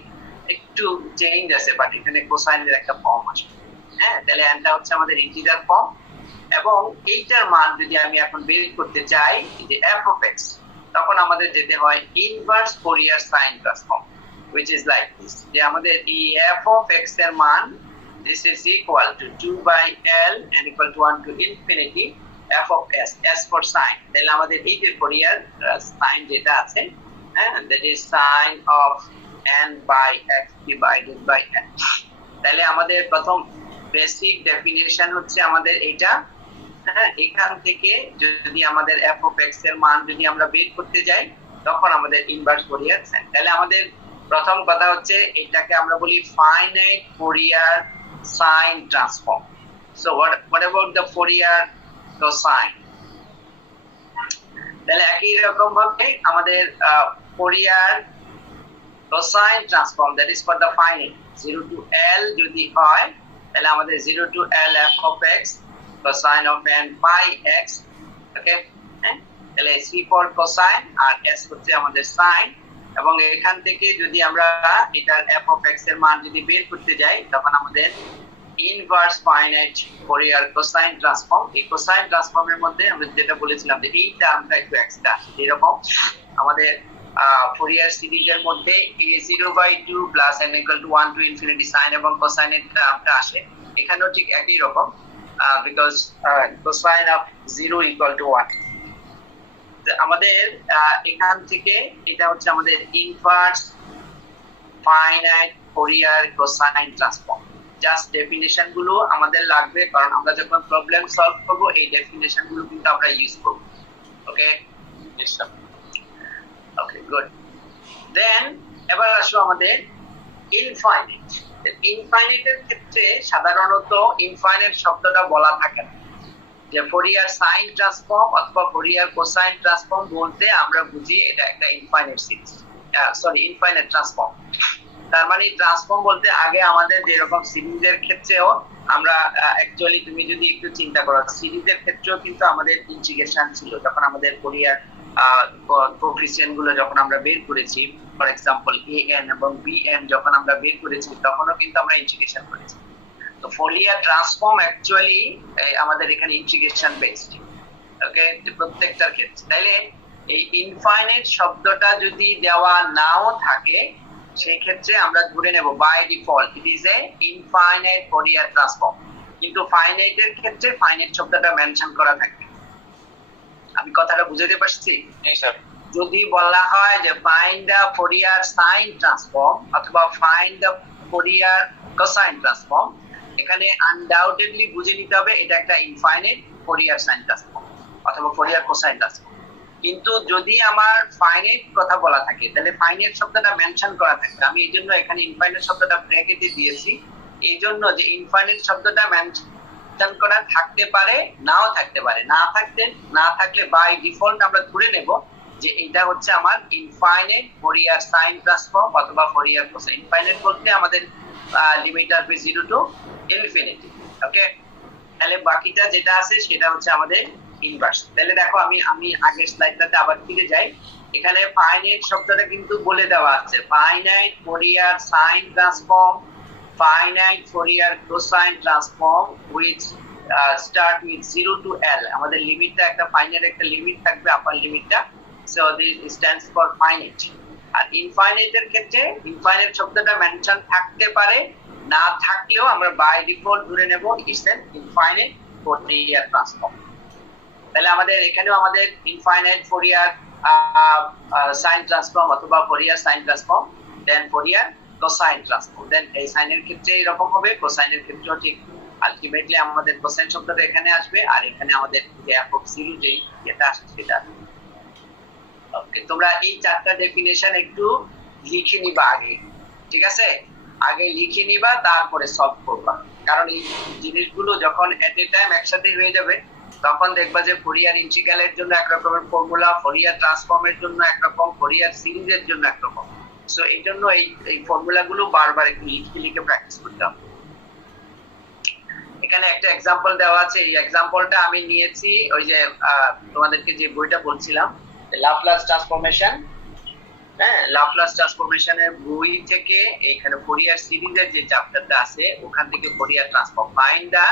একটু চেঞ্জ আছে, বাট এখানে কোসাইনের একটা ফর্ম আসবে। হ্যাঁ, তাহলে nটা হচ্ছে আমাদের ইন্টিজার ফর্ম, এবং এইটার মান যদি আমি এখন বের করতে চাই যে f of x, তখন আমাদের যেতে হয় inverse Fourier sine transform, which is like this, যে আমাদের এই f of x এর মান this is equal to 2 by L and equal to 1 to infinity f of s, s for sin, তাহলে আমাদের এই যে ফুরিয়ার সাইন যেটা আছে, that is sin of n by x divided by n। তাহলে আমাদের প্রথম বেসিক ডেফিনিশন হচ্ছে আমাদের এটা, এখান থেকে যদি আমাদের f of x এর মান যদি আমরা বের করতে যাই তখন আমাদের ইনভার্স ফুরিয়ার সাইন। তাহলে আমাদের প্রথম কথা হচ্ছে এটাকে আমরা বলি finite Fourier sine transform. So what about the Fourier cosine? তাহলে একই রকম ভাবে আমাদের Fourier cosine transform, that is for the finite 0 to L যদি হয় তাহলে আমাদের 0 to L f of x cosine of n by x, ওকে, তাহলে c for cosine R s হচ্ছে আমাদের sin, এবং এখান থেকে যদি আমরা এটার f of x এর মান যদি বের করতে যাই তখন আমাদের inverse finite Fourier cosine transform. এই কোসাইন ট্রান্সফর্মের মধ্যে আমরা যেটা বলেছিলাম যে এই টার্মটা একটু এক্সট্রা, এরকম আমাদের ফুরিয়ার সিরিজের মধ্যে a0/2 plus n equal to 1 to infinity sin এবং কোসাইনের টার্মটা আসে, এখানেও ঠিক একই রকম, because cosine of 0 equal to 1। আমাদের এখান থেকে এটা হচ্ছে আমাদের inverse finite Fourier cosine transform. Just definition গুলো আমাদের লাগবে, কারণ আমরা যখন প্রবলেম সলভ করব এই ডেফিনিশন গুলো কিন্তু আমরা ইউজ করব। ওকে, ওকে, গুড। দেন এবার আসো আমাদের ইনফাইনাইট। ইনফাইনাইটের ক্ষেত্রে সাধারণত ইনফাইনাইট শব্দটা বলা থাকে না, যে ফুরিয়ার সাইন ট্রান্সফর্ম অথবা ফুরিয়ার কোসাইন ট্রান্সফর্ম বলতে আমরা বুঝি এটা একটা ইনফাইনাইট সিরিজ, ইনফাইনাইট ট্রান্সফর্ম। তার মানে ট্রান্সফর্ম বলতে আগে আমাদের যেরকম সিরিজের ক্ষেত্রেও আমরা অ্যাকচুয়ালি তুমি যদি একটু চিন্তা করো সিরিজের ক্ষেত্রেও কিন্তু আমাদের ইন্টিগ্রেশন ছিল, যখন আমাদের ফুরিয়ার কোএফিসিয়েন্ট গুলো যখন আমরা বের করেছি, ফর এক্সাম্পল an এবং bn যখন আমরা বের করেছি তখনও কিন্তু আমরা ইন্টিগ্রেশন করেছি। তো ফুরিয়ার ট্রান্সফর্ম অ্যাকচুয়ালি আমাদের এখানে ইন্টিগ্রেশন বেসড, ওকে, প্রত্যেকটার ক্ষেত্রে। তাইলে এই ইনফাইনাইট শব্দটা যদি দেওয়া নাও থাকে সেই ক্ষেত্রে আমরা ধরে নেব by default it is a infinite Fourier transform, কিন্তু ফাইনাইটের ক্ষেত্রে ফাইনাইট শব্দটা মেনশন করা থাকে। আমি কথাটা বুঝাতে পারছি? যদি বলা হয় যে find the Fourier sine transform অথবা find the Fourier cosine transform, এখানে আনডাউটেডলি বুঝে নিতে হবে এটা একটা ইনফাইনাইট ফুরিয়ার সাইন ট্রান্সফর্ম অথবা ফুরিয়ার কোসাইন ট্রান্সফর্ম। কিন্তু যদি আমার ফাইনাইট কথা বলা থাকে তাহলে ফাইনাইট শব্দটা মেনশন করা থাকবে। আমি এই জন্য এখানে ইনফাইনাইট শব্দটা ব্র্যাকেটে দিয়েছি, এই জন্য যে ইনফাইনাইট শব্দটা মেনশন করা থাকতে পারে নাও থাকতে পারে, না থাকলে বাই ডিফল্ট আমরা ধরে নেব যে এটা হচ্ছে আমার ইনফাইনাইট ফুরিয়ার সাইন ট্রান্সফর্ম অথবা ফুরিয়ার কোসাইন। ইনফাইনাইট বলতে আমাদের লিমিট আসবে 0 to ইনফিনিটি, ওকে। তাহলে বাকিটা যেটা আছে সেটা হচ্ছে আমাদের ইনভার্স। তাহলে দেখো আমি আগের স্লাইডটাতে আবার ফিরে যাই, এখানে ফাইনাইট শব্দটা কিন্তু বলে দেওয়া আছে, finite Fourier sine transform, finite Fourier cosine transform which start with 0 to L। আমাদের লিমিটটা একটা ফাইনাইট একটা লিমিট থাকবে, আপার লিমিটটা, so this stands for finite. আর ইনফাইনাইটের ক্ষেত্রে ইনফাইনাইট শব্দটা মেনশন থাকতে পারে, না থাকলেও আমরা বাই ডিফল্ট ধরে নেব it's an infinite Fourier transform. তাহলে আমাদের এখানেও আমাদের ইনফাইনাইট ফুরিয়ার সাইন ট্রান্সফর্ম অথবা ফুরিয়ার সাইন ট্রান্সফর্ম, দেন ফুরিয়ার কোসাইন ট্রান্সফর্ম, দেন এই সাইনের ক্ষেত্রে এরকম হবে, কোসাইনের ক্ষেত্রেও ঠিক আলটিমেটলি আমাদের কোসাইন শব্দটা এখানে আসবে আর এখানে আমাদের যে f of 0 যেটা আসছে সেটা। ওকে, তোমরা এই চারটা ডেফিনেশন একটু লিখে নিবা আগে, ঠিক আছে? আগে লিখে নিবা তারপরে সলভ করবা, কারণ এই জিনিসগুলো যখন এট এ টাইম একসাথে হয়ে যাবে তখন দেখবা যে ফুরিয়ার ইন্টিগ্রালের জন্য এক রকমের ফর্মুলা, ফুরিয়ার ট্রান্সফর্মের জন্য একরকম, ফুরিয়ার সিরিজের জন্য একরকম। সো এই জন্য এই ফর্মুলাগুলো বারবার একটু লিখে প্র্যাকটিস করতে হবে। এখানে একটা এক্সাম্পল দেওয়া আছে, এই এক্সাম্পলটা আমি নিয়েছি ওই যে তোমাদেরকে যে বইটা বলছিলাম ল্যাপ্লাস ট্রান্সফরমেশন, হ্যাঁ, লাপ্লাস ট্রান্সফরমেশনের বই থেকে এখানে ফোরিয়ার সিরিজের যে চ্যাপ্টারটা আছে ওখান থেকে ফোরিয়ার ট্রান্সফর্ম ফাইন্ড দা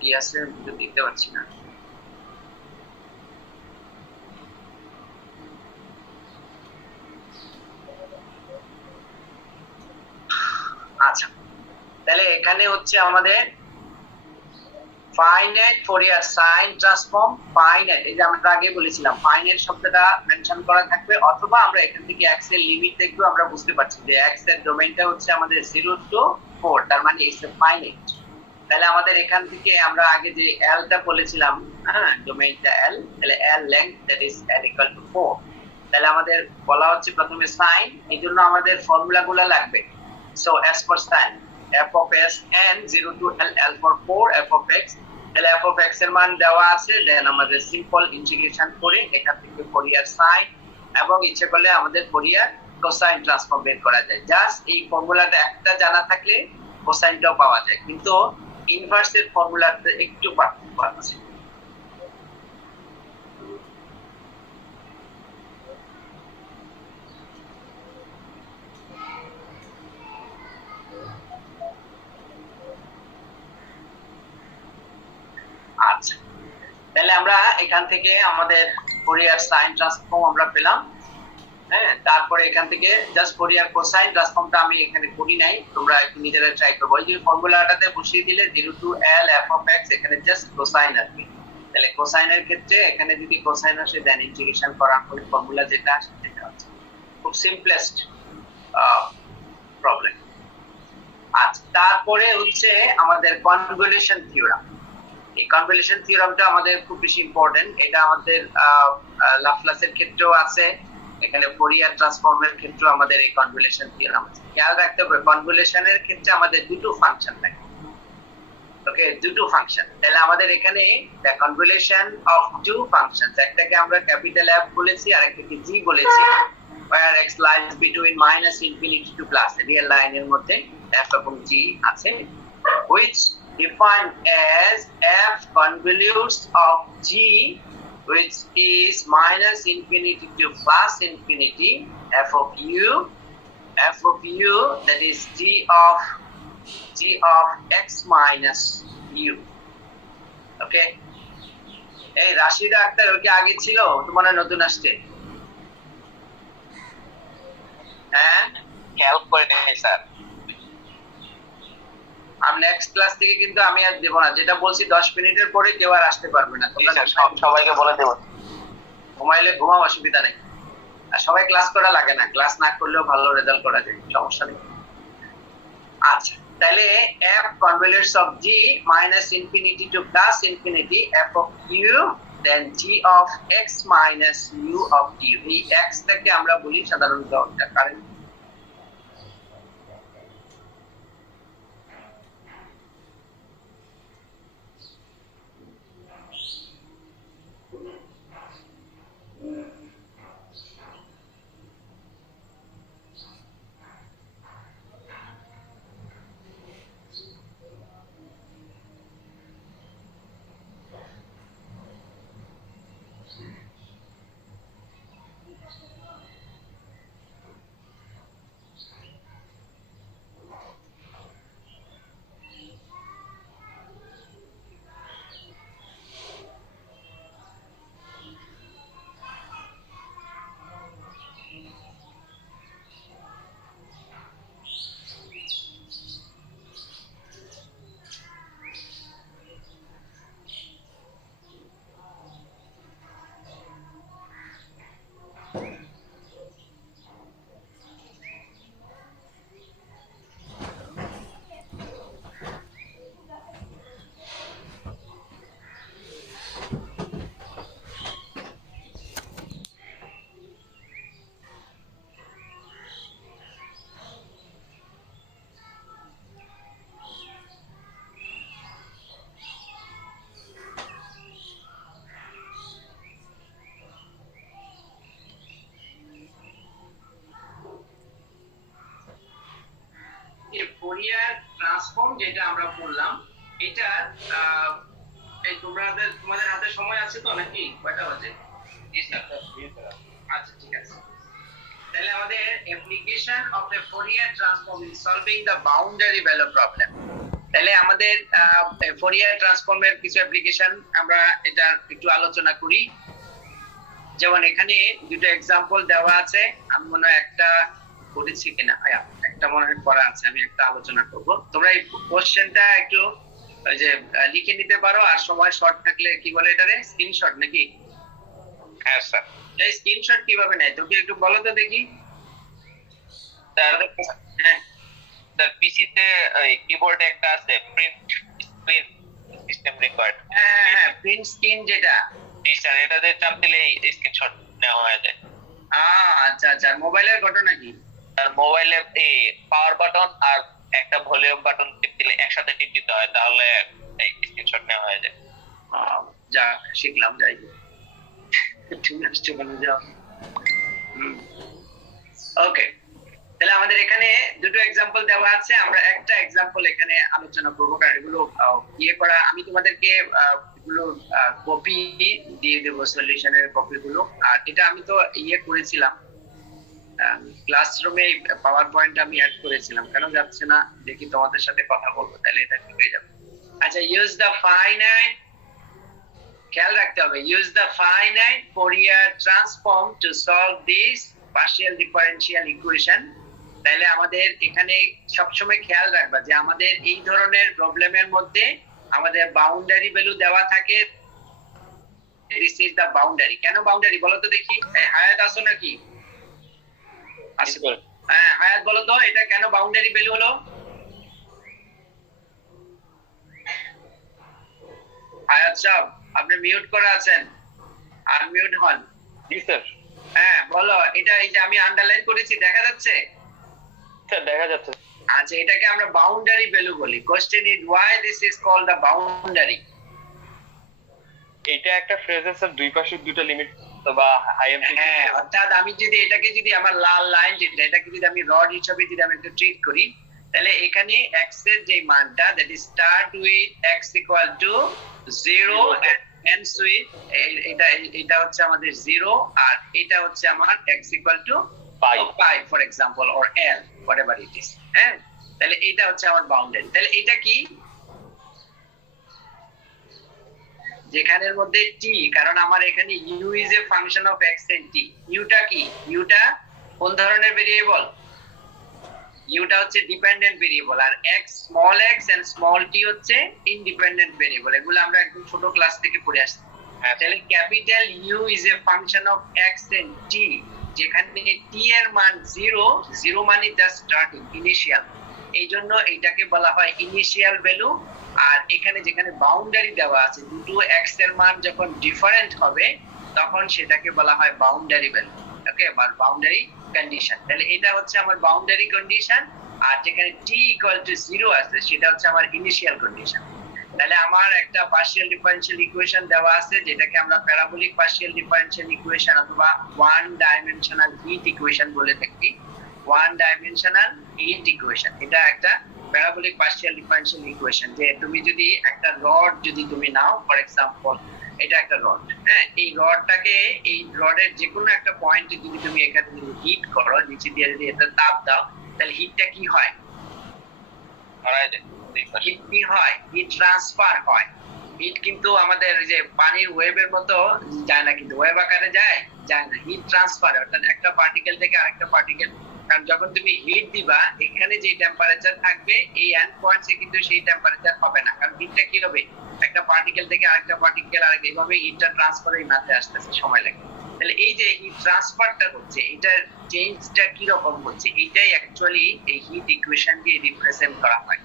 কি আছে দেখতে পাচ্ছি না। আচ্ছা, তাহলে এখানে হচ্ছে আমাদের finite Fourier sine transform finite, এই যে আমরা আগে বলেছিলাম ফাইনাইট শব্দটা মেনশন করা থাকবে, অথবা আমরা এখান থেকে এক্স এর লিমিট দেখবো, আমরা বুঝতে পারছি যে এক্স এর ডোমেইনটা হচ্ছে আমাদের 0 to 4, তার মানে ইটস এ ফাইনাইট। তাহলে আমাদের এখান থেকে আমরা আগে যে এল টা বলেছিলাম, হ্যাঁ ডোমেইনটা এল, তাহলে L length that is L equal to 4। তাহলে আমাদের বলা হচ্ছে প্রথমে সাইন, এই জন্য আমাদের ফর্মুলাগুলো লাগবে। So as for sin f of s n 0 to l, l for 4, f of x, তাহলে f of x এর মান দেওয়া আছে, দেন আমাদের সিম্পল ইন্টিগ্রেশন করে এখান থেকে ফোরিয়ার সাইন এবং ইচ্ছে করলে আমাদের ফোরিয়ার কোসাইন ট্রান্সফর্ম বের করা যায়। জাস্ট এই ফর্মুলাটা একটা জানা থাকলে কোসাইনটাও পাওয়া যায়, কিন্তু ইনভার্সের ফর্মুলাতে একটু পার্থক্য আছে। আচ্ছা, তাহলে আমরা এখান থেকে আমাদের ফোরিয়ার সাইন ট্রান্সফর্ম আমরা পেলাম। হ্যাঁ, তারপরে এখান থেকে জাস্ট ফোরিয়ার কোসাইন ট্রান্সফর্মটা আমি এখানে করি নাই, তোমরা একটু নিজেরা ট্রাই করবো। ওই যে ফর্মুলাটাতে বসিয়ে দিলে 0 to l f of x, এখানে জাস্ট কোসাইন আসবে। তাহলে কোসাইনের ক্ষেত্রে এখানে যদি কোসাইন আসে দেন ইন্টিগ্রেশন করার পরে ফর্মুলা যেটা আসে সেটা হচ্ছে খুব সিম্পলেস্ট প্রবলেম। আচ্ছা, তারপরে হচ্ছে আমাদের কনভলিউশন থিওরাম। এই কনভলিউশন থিওরামটা আমাদের খুব বেশি ইম্পর্টেন্ট, এটা আমাদের লাপ্লাসের ক্ষেত্রেও আছে, এখানে ফোরিয়ার ট্রান্সফর্মের ক্ষেত্রেও আমাদের এই কনভলিউশন থিওরাম আছে। খেয়াল রাখতে হবে কনভলিউশনের ক্ষেত্রে আমাদের দুটো ফাংশন থাকে, ওকে, দুটো ফাংশন। তাহলে আমাদের এখানে the convolution of two functions, একটাকে আমরা ক্যাপিটাল এফ বলেছি আর একটাকে জি বলেছি, where x lies between -infinity to plus, real লাইনের মধ্যে f এবং g আছে, which defined as f convolutes of g which is -infinity to +infinity, f of u that is g of x minus u. ওকে, এই রাশিদা আক্তার ওর কি আগে ছিল, তোমার নতুন আসছে? হ্যাঁ, হেল্প করে নেই স্যার। আর নেক্সট ক্লাস থেকে কিন্তু আমি আর দেব না, যেটা বলছি 10 মিনিটের পরে কেউ আর আসতে পারবে না, তোমরা সবাইকে বলে দেব। ঘুমাইলে ঘুমাও, অসুবিধা নেই। আর সবাই ক্লাস করা লাগে না, ক্লাস না করলেও ভালো রেজাল্ট করা যায়, সমস্যা নেই। আচ্ছা, তাহলে f convolutes of g -infinity to +infinity, f of u then g of x minus u of u, এই x টাকে আমরা বলি সাধারণত কারেন্ট। ফোরিয়ার ট্রান্সফর্ম যেটা আমরা পড়লাম, এটা এই তোমাদের হাতে সময় আছে তো নাকি? কয়টা বাজে? আচ্ছা, ঠিক আছে। তাহলে আমাদের application of a Fourier transform in solving the boundary value problem. তাহলে আমাদের ফোরিয়ার ট্রান্সফর্মের কিছু অ্যাপ্লিকেশন আমরা এটা একটু আলোচনা করি। যেমন এখানে দুটো এক্সাম্পল দেওয়া আছে, আমি মনে হয় একটা করেছি কিনা, একটা মনে হয় করা আছে, আমি একটা আলোচনা করব। তোমরা এই কোশ্চেনটা একটু ওই যে লিখে নিতে পারো, আর সময় শর্ট থাকলে কি বলে এটারে স্ক্রিনশট নাকি? হ্যাঁ স্যার। এই স্ক্রিনশট কিভাবে নেয় তুমি একটু বলো তো দেখি। হ্যাঁ স্যার, পিসিতে কিবোর্ডে একটা আছে প্রিন্ট স্ক্রিন সিস্টেম রিকোয়ার্ড। হ্যাঁ প্রিন্ট স্ক্রিন যেটা। জি স্যার, এটাতে চাপ দিলে স্ক্রিনশট নেওয়া হয়ে যায়। আচ্ছা আচ্ছা, মোবাইলের ঘটনা কি? আর মোবাইলে এই পাওয়ার বাটন আর একটা ভলিউম বাটন টিপ দিলে একসাথে টিপ দিতে হয়, তাহলে স্ক্রিনশট নেওয়া হয়ে যায়। যা শিখলাম, যাই তুমি আসছো কেন, যাও। ওকে, তাহলে আমাদের এখানে দুটো এক্সাম্পল দেওয়া আছে, আমরা একটা এক্সাম্পল এখানে আলোচনা করবো, কারণ এগুলো ইয়ে করা, আমি তোমাদেরকে এগুলো কপি দিয়ে দেবো, সলিউশনের কপি গুলো। আর এটা আমি তো ইয়ে করেছিলাম ক্লাসরুমে, পাওয়ার পয়েন্ট আমি অ্যাড করেছিলাম, কেন যাচ্ছে না দেখি, তোমাদের সাথে কথা বলবো তাহলে এটা ঠিক হয়ে যাবে। আচ্ছা, ইউজ দ্য ফাইনাইট, খেয়াল রাখতে হবে, use the finite Fourier transform to solve this partial differential equation. তাহলে আমাদের এখানে সবসময় খেয়াল রাখবা যে আমাদের এই ধরনের প্রবলেমের মধ্যে আমাদের বাউন্ডারি ভ্যালু দেওয়া থাকে। This is the boundary. কেন বাউন্ডারি বলো তো দেখি, হায়াত আসো নাকি? হ্যাঁ হায়াত বলো তো, এটা কেন বাউন্ডারি ভ্যালু হলো? হায়াত সাহেব, আপনি মিউট করা আছেন, আনমিউট হন। জি স্যার। হ্যাঁ বলো, এটা এই যে আমি আন্ডারলাইন করেছি, দেখা যাচ্ছে? স্যার দেখা যাচ্ছে। আচ্ছা, এটাকে আমরা বাউন্ডারি ভ্যালু বলি। Question is why this is called the boundary. এটা একটা ফ্রেজের স্যার দুই পাশে দুটো লিমিট বা হাই হ্যাঁ, অর্থাৎ আমি যদি এটাকে যদি আমার লাল লাইন যেটা, এটাকে যদি আমি রড হিসেবে যদি আমি একটু ট্রিট করি, তাহলে এখানে x এর যে মানটা, that is start with x equal to 0 and ends with, এটা হচ্ছে আমাদের 0, আর এটা হচ্ছে আমার x equal to pi for example, or l whatever it is. হ্যাঁ, তাহলে এটা হচ্ছে আমার বাউন্ডারি। তাহলে এটা কি, যেখানের মধ্যে t, কারণ আমার এখানে u is a function of x and t। ইউটা কি, ইউটা কোন ধরনের ভেরিয়েবল? ইউটা হচ্ছে ডিপেন্ডেন্ট ভেরিয়েবল, আর x small x and small t হচ্ছে ইন্ডিপেন্ডেন্ট ভেরিয়েবল। এগুলো আমরা একদম ছোট ক্লাস থেকে পড়ে আসছি। তাহলে capital U is a function of x and t, যেখানে t এর মান 0 মানে জাস্ট স্টার্টিং, ইনিশিয়াল, এই জন্য এইটাকে বলা হয় ইনিশিয়াল ভ্যালু। আর এখানে যেখানে বাউন্ডারি দেওয়া আছে, দুটো x এর মান যখন ডিফারেন্ট হবে তখন সেটাকে বলা হয় বাউন্ডারি ভ্যালু। ওকে, বা বাউন্ডারি কন্ডিশন। তাহলে এটা হচ্ছে আমার বাউন্ডারি কন্ডিশন, আর যেখানে t ইকুয়াল টু 0 আছে সেটা হচ্ছে আমার ইনিশিয়াল কন্ডিশন। তাহলে আমার একটা পার্শিয়াল ডিফারেন্সিয়াল ইকুয়েশন দেওয়া আছে, যেটাকে আমরা প্যারাবোলিক পার্শিয়াল ডিফারেন্সিয়াল ইকুয়েশন অথবা ওয়ান ডাইমেনশনাল হিট ইকুয়েশন বলে থাকি। ওয়ান ডাইমেনশনাল হিট ইকুয়েশন, এটা একটা প্যারাবোলিক পার্শিয়াল ডিফারেন্সিয়াল ইকুয়েশন। যে তুমি যদি একটা রড যদি তুমি নাও, ফর এক্সাম্পল এটা একটা রড, হ্যাঁ, এই রডটাকে, এই রডের যে কোনো একটা পয়েন্টে যদি তুমি এখানে যদি হিট করো, নিচে দিয়ে যদি এটা তাপ দাও, তাহলে হিটটা কি হয়? হিট কি হয়? হিট ট্রান্সফার হয়। হিট কিন্তু আমাদের যে পানির ওয়েভের মতো যায় না, কিন্তু ওয়েভ আকারে যায় না, হিট ট্রান্সফার, অর্থাৎ একটা পার্টিকেল থেকে আরেকটা পার্টিকেল। কারণ যখন তুমি হিট দিবা, এখানে যে টেম্পারেচার থাকবে এই এন্ড পয়েন্টসে কিন্তু সেই টেম্পারেচার হবে না, কারণ হিটটা কি হবে, একটা পার্টিকেল থেকে আরেকটা পার্টিকেল, আর এইভাবে হিটটা ট্রান্সফারের মাঝে আসতেছে, সময় লাগে। তাহলে এই যে হিট ট্রান্সফারটা হচ্ছে, এটার চেঞ্জটা কি রকম হচ্ছে, এটাই অ্যাকচুয়ালি এই হিট ইকুয়েশন দিয়ে রিপ্রেজেন্ট করা হয়।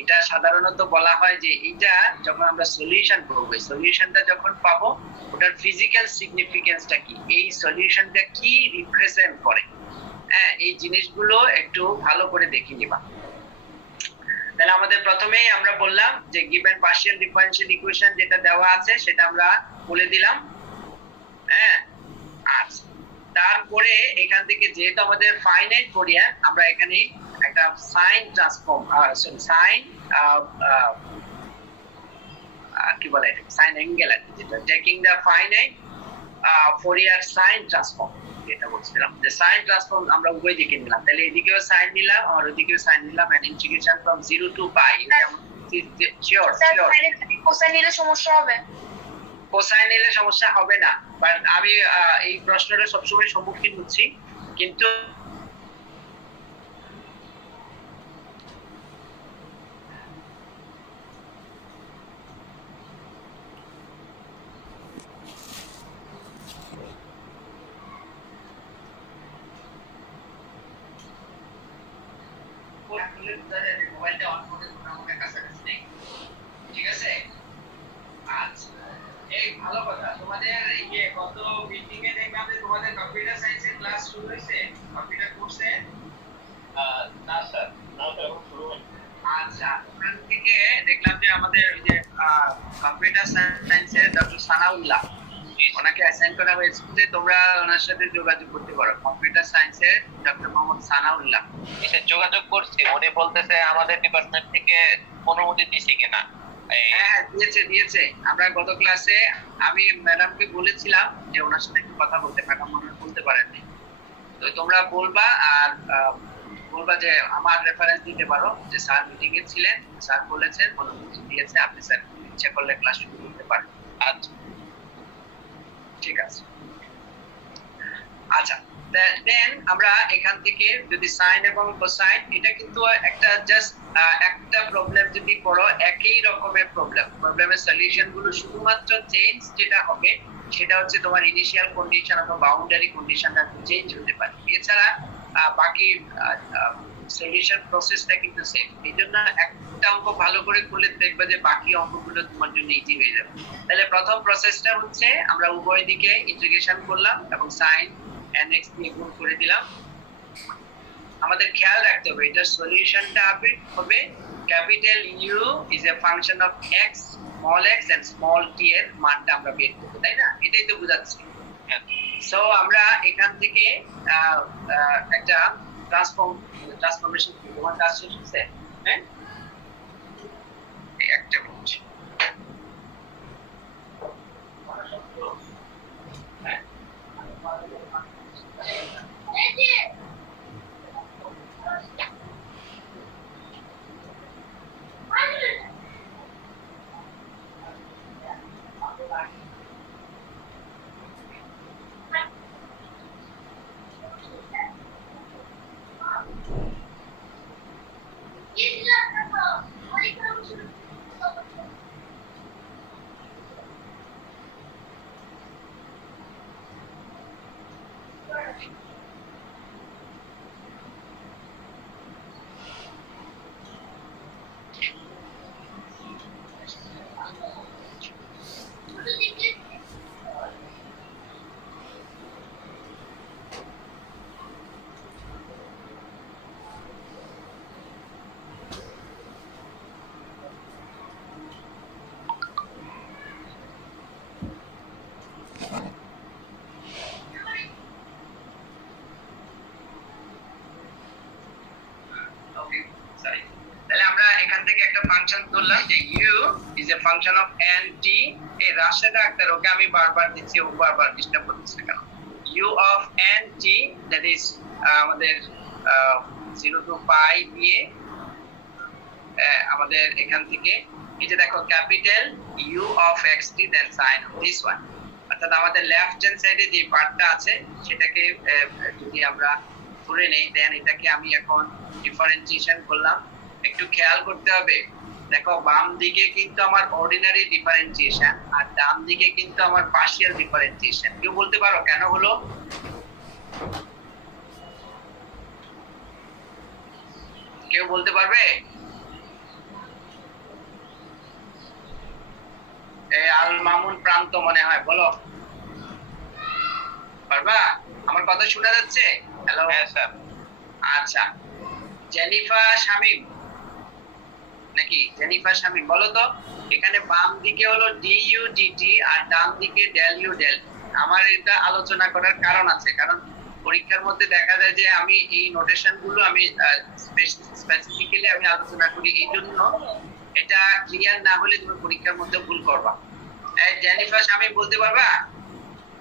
এটা সাধারণত বলা হয় যে এটা যখন আমরা সলিউশন করব, সলিউশনটা যখন পাবো, ওটার ফিজিক্যাল সিগনিফিকেন্সটা কি, এই সলিউশনটা কি রিপ্রেজেন্ট করে, হ্যাঁ, এই জিনিসগুলো একটু ভালো করে দেখে নিবা। তাহলে আমাদের প্রথমেই আমরা বললাম যে গিভেন পার্শিয়াল ডিফারেন্সিয়াল ইকুয়েশন যেটা দেওয়া আছে সেটা আমরা বলে দিলাম, হ্যাঁ। আচ্ছা, তারপরে এখান থেকে যেহেতু আমাদের ফাইনাইট ফোরিয়ার, আমরা এখানে একটা সাইন ট্রান্সফর্ম, সাইন কি বলে, সাইন অ্যাঙ্গেল, যেটা taking the finite Fourier sine transform. এটা বলছিলাম যে সাইন ট্রান্সফর্ম আমরা উভয় দিকে নিলাম, তাহলে এদিকেও সাইন নিলাম আর ওদিকেও সাইন নিলাম, and integration from 0 to pi. Sure sure cosine নিলে সমস্যা হবে? কোসাইন নিলে সমস্যা হবে না, বাট আমি এই প্রশ্নটা সবসময় সম্মুখীন হচ্ছি, কিন্তু মোবাইলটা অন করে আমাদের কাছাকাছি নেই, ঠিক আছে? আচ্ছা, এই ভালো কথা। তোমাদের ইয়ে গত মিটিং এ দেখলাম যে তোমাদের কম্পিউটার সায়েন্সের ক্লাস শুরু হয়েছে, কম্পিউটার কোর্সে? না স্যার, না স্যার, এখন শুরু হয়নি। আচ্ছা, ওখান থেকে দেখলাম যে আমাদের ওই যে কম্পিউটার সায়েন্সের ডক্টর সানাউল্লাহ, ওনাকে অ্যাসাইন করা হয়েছে যে তোমরা ওনার সাথে যোগাযোগ করতে পারো। কম্পিউটার সায়েন্সের ডক্টর মোহাম্মদ সানাউল্লাহ এসে যোগাযোগ করছি, উনি বলতেছে আমাদের ডিপার্টমেন্ট থেকে অনুমতি দিছে কিনা। হ্যাঁ দিয়েছে দিয়েছে। আমরা গত ক্লাসে আমি ম্যাডামকে বলেছিলাম যে ওনার সাথে একটু কথা বলতে, ম্যাডাম মনে হয় বলতে পারেননি। তো তোমরা বলবা আর বলবা যে আমার রেফারেন্স দিতে পারো যে স্যার মিটিং এ ছিলেন, স্যার বলেছেন অনুমতি দিয়েছে, আপনি স্যার ইচ্ছা করলে ক্লাস শুরু করতে পারেন। আচ্ছা ঠিক আছে। আচ্ছা, দেন আমরা এখান থেকে যদি সাইন এবং কোসাইন, এটা কিন্তু একটা জাস্ট একটা প্রবলেম যদি করো একই রকমের প্রবলেমের সলিউশন গুলো শুধুমাত্র চেঞ্জ যেটা হবে সেটা হচ্ছে তোমার ইনিশিয়াল কন্ডিশন অথবা বাউন্ডারি কন্ডিশনটা চেঞ্জ হতে পারে, এছাড়া বাকি সলিউশন প্রসেসটা কিন্তু সেম। এই জন্য একটা অঙ্ক ভালো করে করলে দেখবে যে বাকি অঙ্কগুলো তোমার জন্য ইজি হয়ে যাবে। তাহলে প্রথম প্রসেসটা হচ্ছে আমরা উভয় দিকে ইন্টিগ্রেশন করলাম এবং সাইন nx দিয়ে গুণ করে দিলাম। আমাদের খেয়াল রাখতে হবে এটার সলিউশনটা হবে capital U is a function of x, small x and small t এর মানটা আমরা বের করব, তাই না? এটাই তো বোঝাচ্ছি। সো আমরা এখান থেকে একটা ট্রান্সফরমেশন তোমার কাজ শেষ হচ্ছে, হ্যাঁ? একটা মিনিট। তাহলে আমরা এখান থেকে একটা ফাংশন ধরলাম যে u is a function of n t। এই রাশিটা আকার ওকে আমি বারবার দিচ্ছি, ও বারবার ডিস্টার্ব করতেছে কেন? u of n t that is আমাদের 0 to pi দিয়ে আমাদের এখান থেকে এই যে দেখো capital u of x t then sin of this one, অর্থাৎ আমাদের লেফট হ্যান্ড সাইডে যে পার্টটা আছে সেটাকে যদি আমরা ধরে নেই, দেন এটাকে আমি এখন ডিফারেন্সিয়েশন করলাম। একটু খেয়াল করতে হবে, দেখো বাম দিকে কিন্তু আমার অর্ডিনারি ডিফারেন্সিয়েশন আর ডান দিকে কিন্তু আমার পার্শিয়াল ডিফারেন্সিয়েশন। কেউ বলতে পারো কেন হলো? কেউ বলতে পারবে? আল মামুন প্রান্ত মনে হয়, বলো পারবা? আমার কথা শোনা যাচ্ছে? হ্যালো। হ্যাঁ স্যার। আচ্ছা, জেনিফা শামিম নাকি? জেনিফা শামিম বলো তো, এখানে বাম দিকে হলো ডিইউ ডিটি আর ডান দিকে ডেল ইউ ডেল। আমার এটা আলোচনা করার কারণ আছে, কারণ পরীক্ষার মধ্যে দেখা যায় যে আমি এই নোটেশন গুলো আমি স্পেসিফিক্যালি আমি আলোচনা করি, এই জন্য এটা ক্লিয়ার না হলে তুমি পরীক্ষার মধ্যে ভুল করবা। জেনিফা শামিম বলতে পারবা?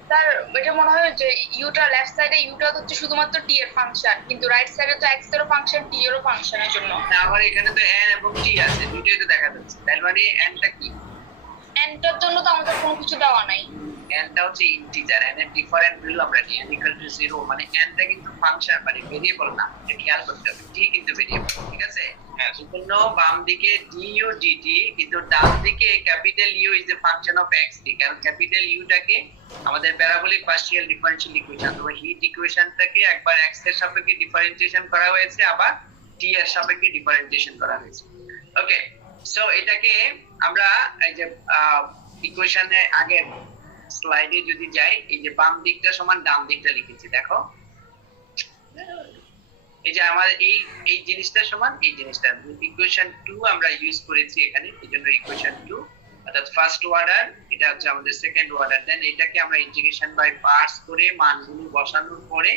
স্যার এটা মনে হয় যে ইউটা লেফট সাইডে ইউটা হচ্ছে শুধুমাত্র টি এর ফাংশন, কিন্তু রাইট সাইডে তো এক্স এরও ফাংশন টি এরও ফাংশনের জন্য। না, আমার এখানে তো n এবং t আছে, দুটোই তো দেখা যাচ্ছে, তার মানে n টা কি? এনটার জন্য তো আমাদের কোনো কিছু দেওয়া নাই। n টা হচ্ছে ইন্টিজার, n এর ডিফারেন্ট ভ্যালু আমরা নিই, n ইকুয়াল টু 0, মানে n টা কিন্তু ফাংশন মানে ভেরিয়েবল না, এটা খেয়াল করতে হবে, t কিন্তু ভেরিয়েবল, ঠিক আছে? হ্যাঁ। সেজন্য বাম দিকে du dt, কিন্তু ডান দিকে capital U is a function of x t, কারণ ক্যাপিটাল U টাকে আমাদের প্যারাবোলিক পার্শিয়াল ডিফারেনশিয়াল ইকুয়েশন অথবা হিট ইকুয়েশনটাকে একবার x এর সাপেক্ষে ডিফারেন্সিয়েশন করা হয়েছে, আবার t এর সাপেক্ষে ডিফারেন্সিয়েশন করা হয়েছে। ওকে, সো এটাকে আমরা এই যে ইকুয়েশনে আগের স্লাইডে যদি যাই, এই যে বাম দিকটা সমান ডান দিকটা লিখেছি, দেখো এই যে আমার এই জিনিসটা সমান এই জিনিসটা, ইকুয়েশন 2 আমরা ইউজ করেছি এখানে, এজন্য ইকুয়েশন 2 অর্থাৎ ফার্স্ট অর্ডার, এটা হচ্ছে আমাদের সেকেন্ড অর্ডার, দেন এটাকে আমরা ইন্টিগ্রেশন বাই পার্টস করে মানগুলো বসানোর পরে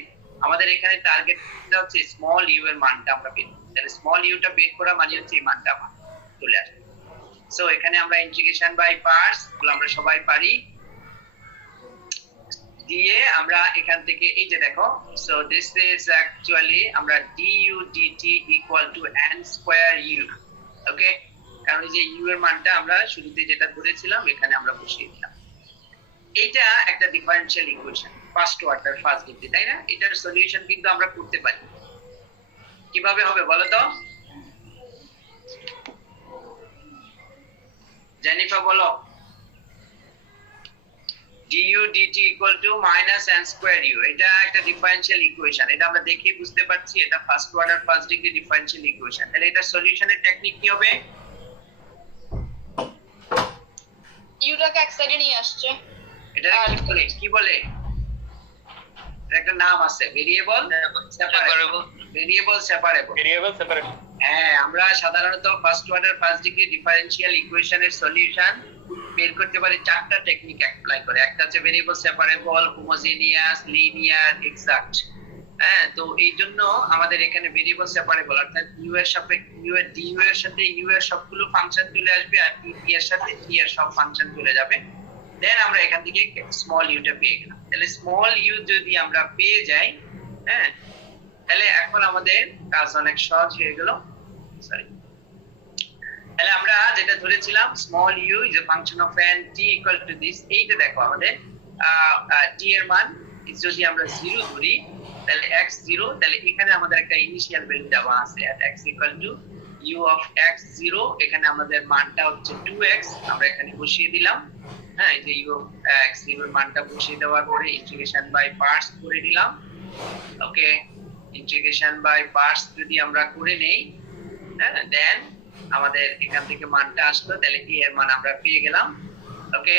আমাদের এখানে টার্গেটটা হচ্ছে স্মল ইউ এর মানটা আমরা বের করব, তাহলে স্মল ইউটা বের করা মানে হচ্ছে এই মানটা আমার চলে আসবে। সো এখানে আমরা ইন্টিগ্রেশন বাই পার্টস গুলো আমরা সবাই পারি, দিয়ে আমরা এখান থেকে এই যে দেখো, সো দিস ইজ অ্যাকচুয়ালি আমরা du dt equal to n square u, ওকে, কারণ এই যে u এর মানটা আমরা শুরুতে যেটা ধরেছিলাম এখানে আমরা বসিয়ে দিলাম। এটা একটা differential equation first order first degree, তাই না? এটার সলিউশন কিন্তু আমরা করতে পারি, কিভাবে হবে বলো তো জেনিফার, বলো। du dt equal to minus n square u, এটা একটা ডিফারেনশিয়াল ইকুয়েশন, এটা আমরা দেখেই বুঝতে পারছি এটা first order first degree differential equation. তাহলে এটা সলিউশনের টেকনিক কি হবে? ইউটাকে এক সাইডে নিয়ে আসছে, এটা কি বলে এর একটা নাম আছে, variable separable, variable separable. Variable separate. হ্যাঁ, আমরা সাধারণত first order first degree differential ইকুয়েশনের সলিউশন বের করতে পারি চারটা টেকনিক অ্যাপ্লাই করে। একটা হচ্ছে variable separable, homogeneous, linear, exact. হ্যাঁ, তো এই জন্য আমাদের এখানে ভেরিয়েবল সেপারেবল অর্থাৎ ইউ এর সাপেক্ষে ইউ এর ডি এর সাথে ইউ এর সবগুলো ফাংশন চলে আসবে, আর টি এর সাথে টি এর সব ফাংশন চলে যাবে। দেন আমরা এখান থেকে স্মল ইউটা পেয়ে গেলাম। তাহলে স্মল ইউ যদি আমরা পেয়ে যাই, হ্যাঁ, তাহলে এখন আমাদের কাজ অনেক সহজ হয়ে গেল। সরি, তাহলে আমরা যেটা ধরেছিলাম small u is a function of n t equal to this, এইটা দেখো আমাদের t এর মান যদি আমরা 0 ধরি তাহলে x 0, তাহলে এখানে আমাদের একটা ইনিশিয়াল ভ্যালু দেওয়া আছে at x equal two u of x 0, এখানে আমাদের মানটা হচ্ছে 2x, আমরা এখানে বসিয়ে দিলাম। হ্যাঁ, এই যে u অফ x 0 এর মানটা বসিয়ে দেওয়ার পরে ইন্টিগ্রেশন বাই পার্টস করে দিলাম। ওকে, ইন্টিগ্রেশন বাই পার্টস যদি আমরা করে নেই, হ্যাঁ, দেন আমাদের এখান থেকে মানটা আসলো, তাহলে a এর মান আমরা পেয়ে গেলাম। ওকে,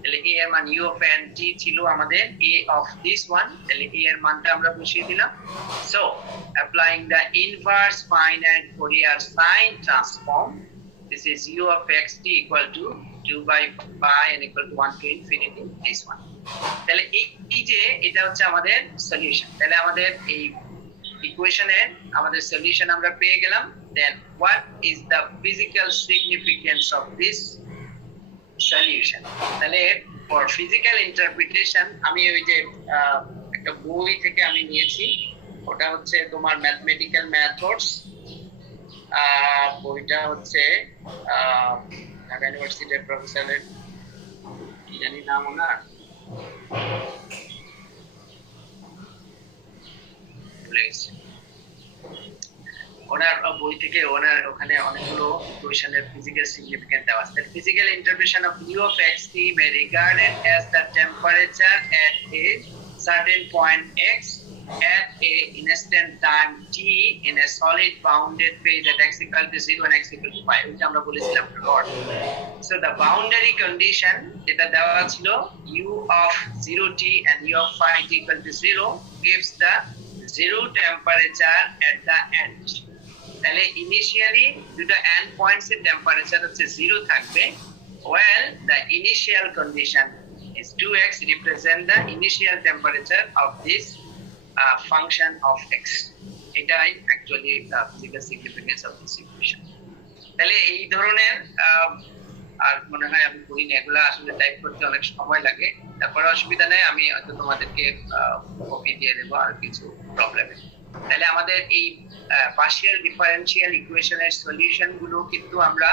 তাহলে a এর মান u of n t ছিল আমাদের a of this one, তাহলে a এর মানটা আমরা বসিয়ে দিলাম। So applying the inverse finite Fourier sine transform, this is u of x t equal to 2 by pi n equal to 1 to infinity this one। তাহলে এই যে এটা হচ্ছে আমাদের সলিউশন। তাহলে আমাদের এই ইকুয়েশনের আমাদের সলিউশন আমরা পেয়ে গেলাম। Then what is the physical significance of this solution? তাহলে for physical interpretation আমি ওই যে একটা বই থেকে আমি নিয়েছি, ওটা হচ্ছে তোমার ম্যাথমেটিক্যাল মেথডস, বইটা হচ্ছে ঢাকা ইউনিভার্সিটির প্রফেসরের কি জানি নাম ওনার, ভুলে গেছি। ওনার বই থেকে ওখানে অনেকগুলো ইকুয়েশনের ফিজিক্যাল সিগনিফিকেন্স দেওয়া আছে। Physical interpretation of u of x t may regarded as the temperature at a certain point x at a instant time t in a solid bounded phase at x equal to 0 and x equal to pi, এটা আমরা বলেছিলাম rod. So the boundary condition যেটা দেওয়া ছিল u of 0t and u of phi t equal to 0 gives the 0 temperature at the end। তাহলে initially দুটো and points এর temperature হচ্ছে 0 থাকবে, while the initial condition is 2x represent the initial temperature of this function of x। এটাই actually physical significance of this equation। তাহলে এই ধরনের আর মনে হয় আমি করিনি, এগুলো আসলে টাইপ করতে অনেক সময় লাগে। তারপরে অসুবিধা নেই, আমি হয়তো তোমাদেরকে কপি দিয়ে দেবো আর কিছু প্রবলেমে। তাহলে আমাদের এই পার্শিয়াল ডিফারেনশিয়াল ইকুয়েশনের সলিউশন গুলো কিন্তু আমরা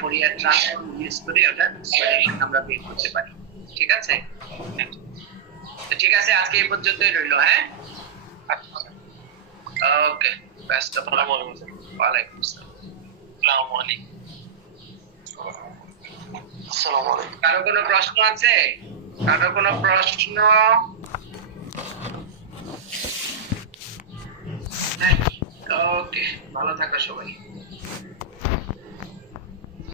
ফোরিয়ার ট্রান্সফর্ম ইউজ করে ওটা সলিউশন আমরা বের করতে পারি। ঠিক আছে, তো ঠিক আছে, আজকে এই পর্যন্তই রইলো। হ্যাঁ, ওকে, বেস্ট অফ লাক। ওয়ালাইকুম আসসালাম। আসসালামু আলাইকুম। কারো কোনো প্রশ্ন আছে? কারো কোনো প্রশ্ন? ওকে, ভালো থাকো সবাই।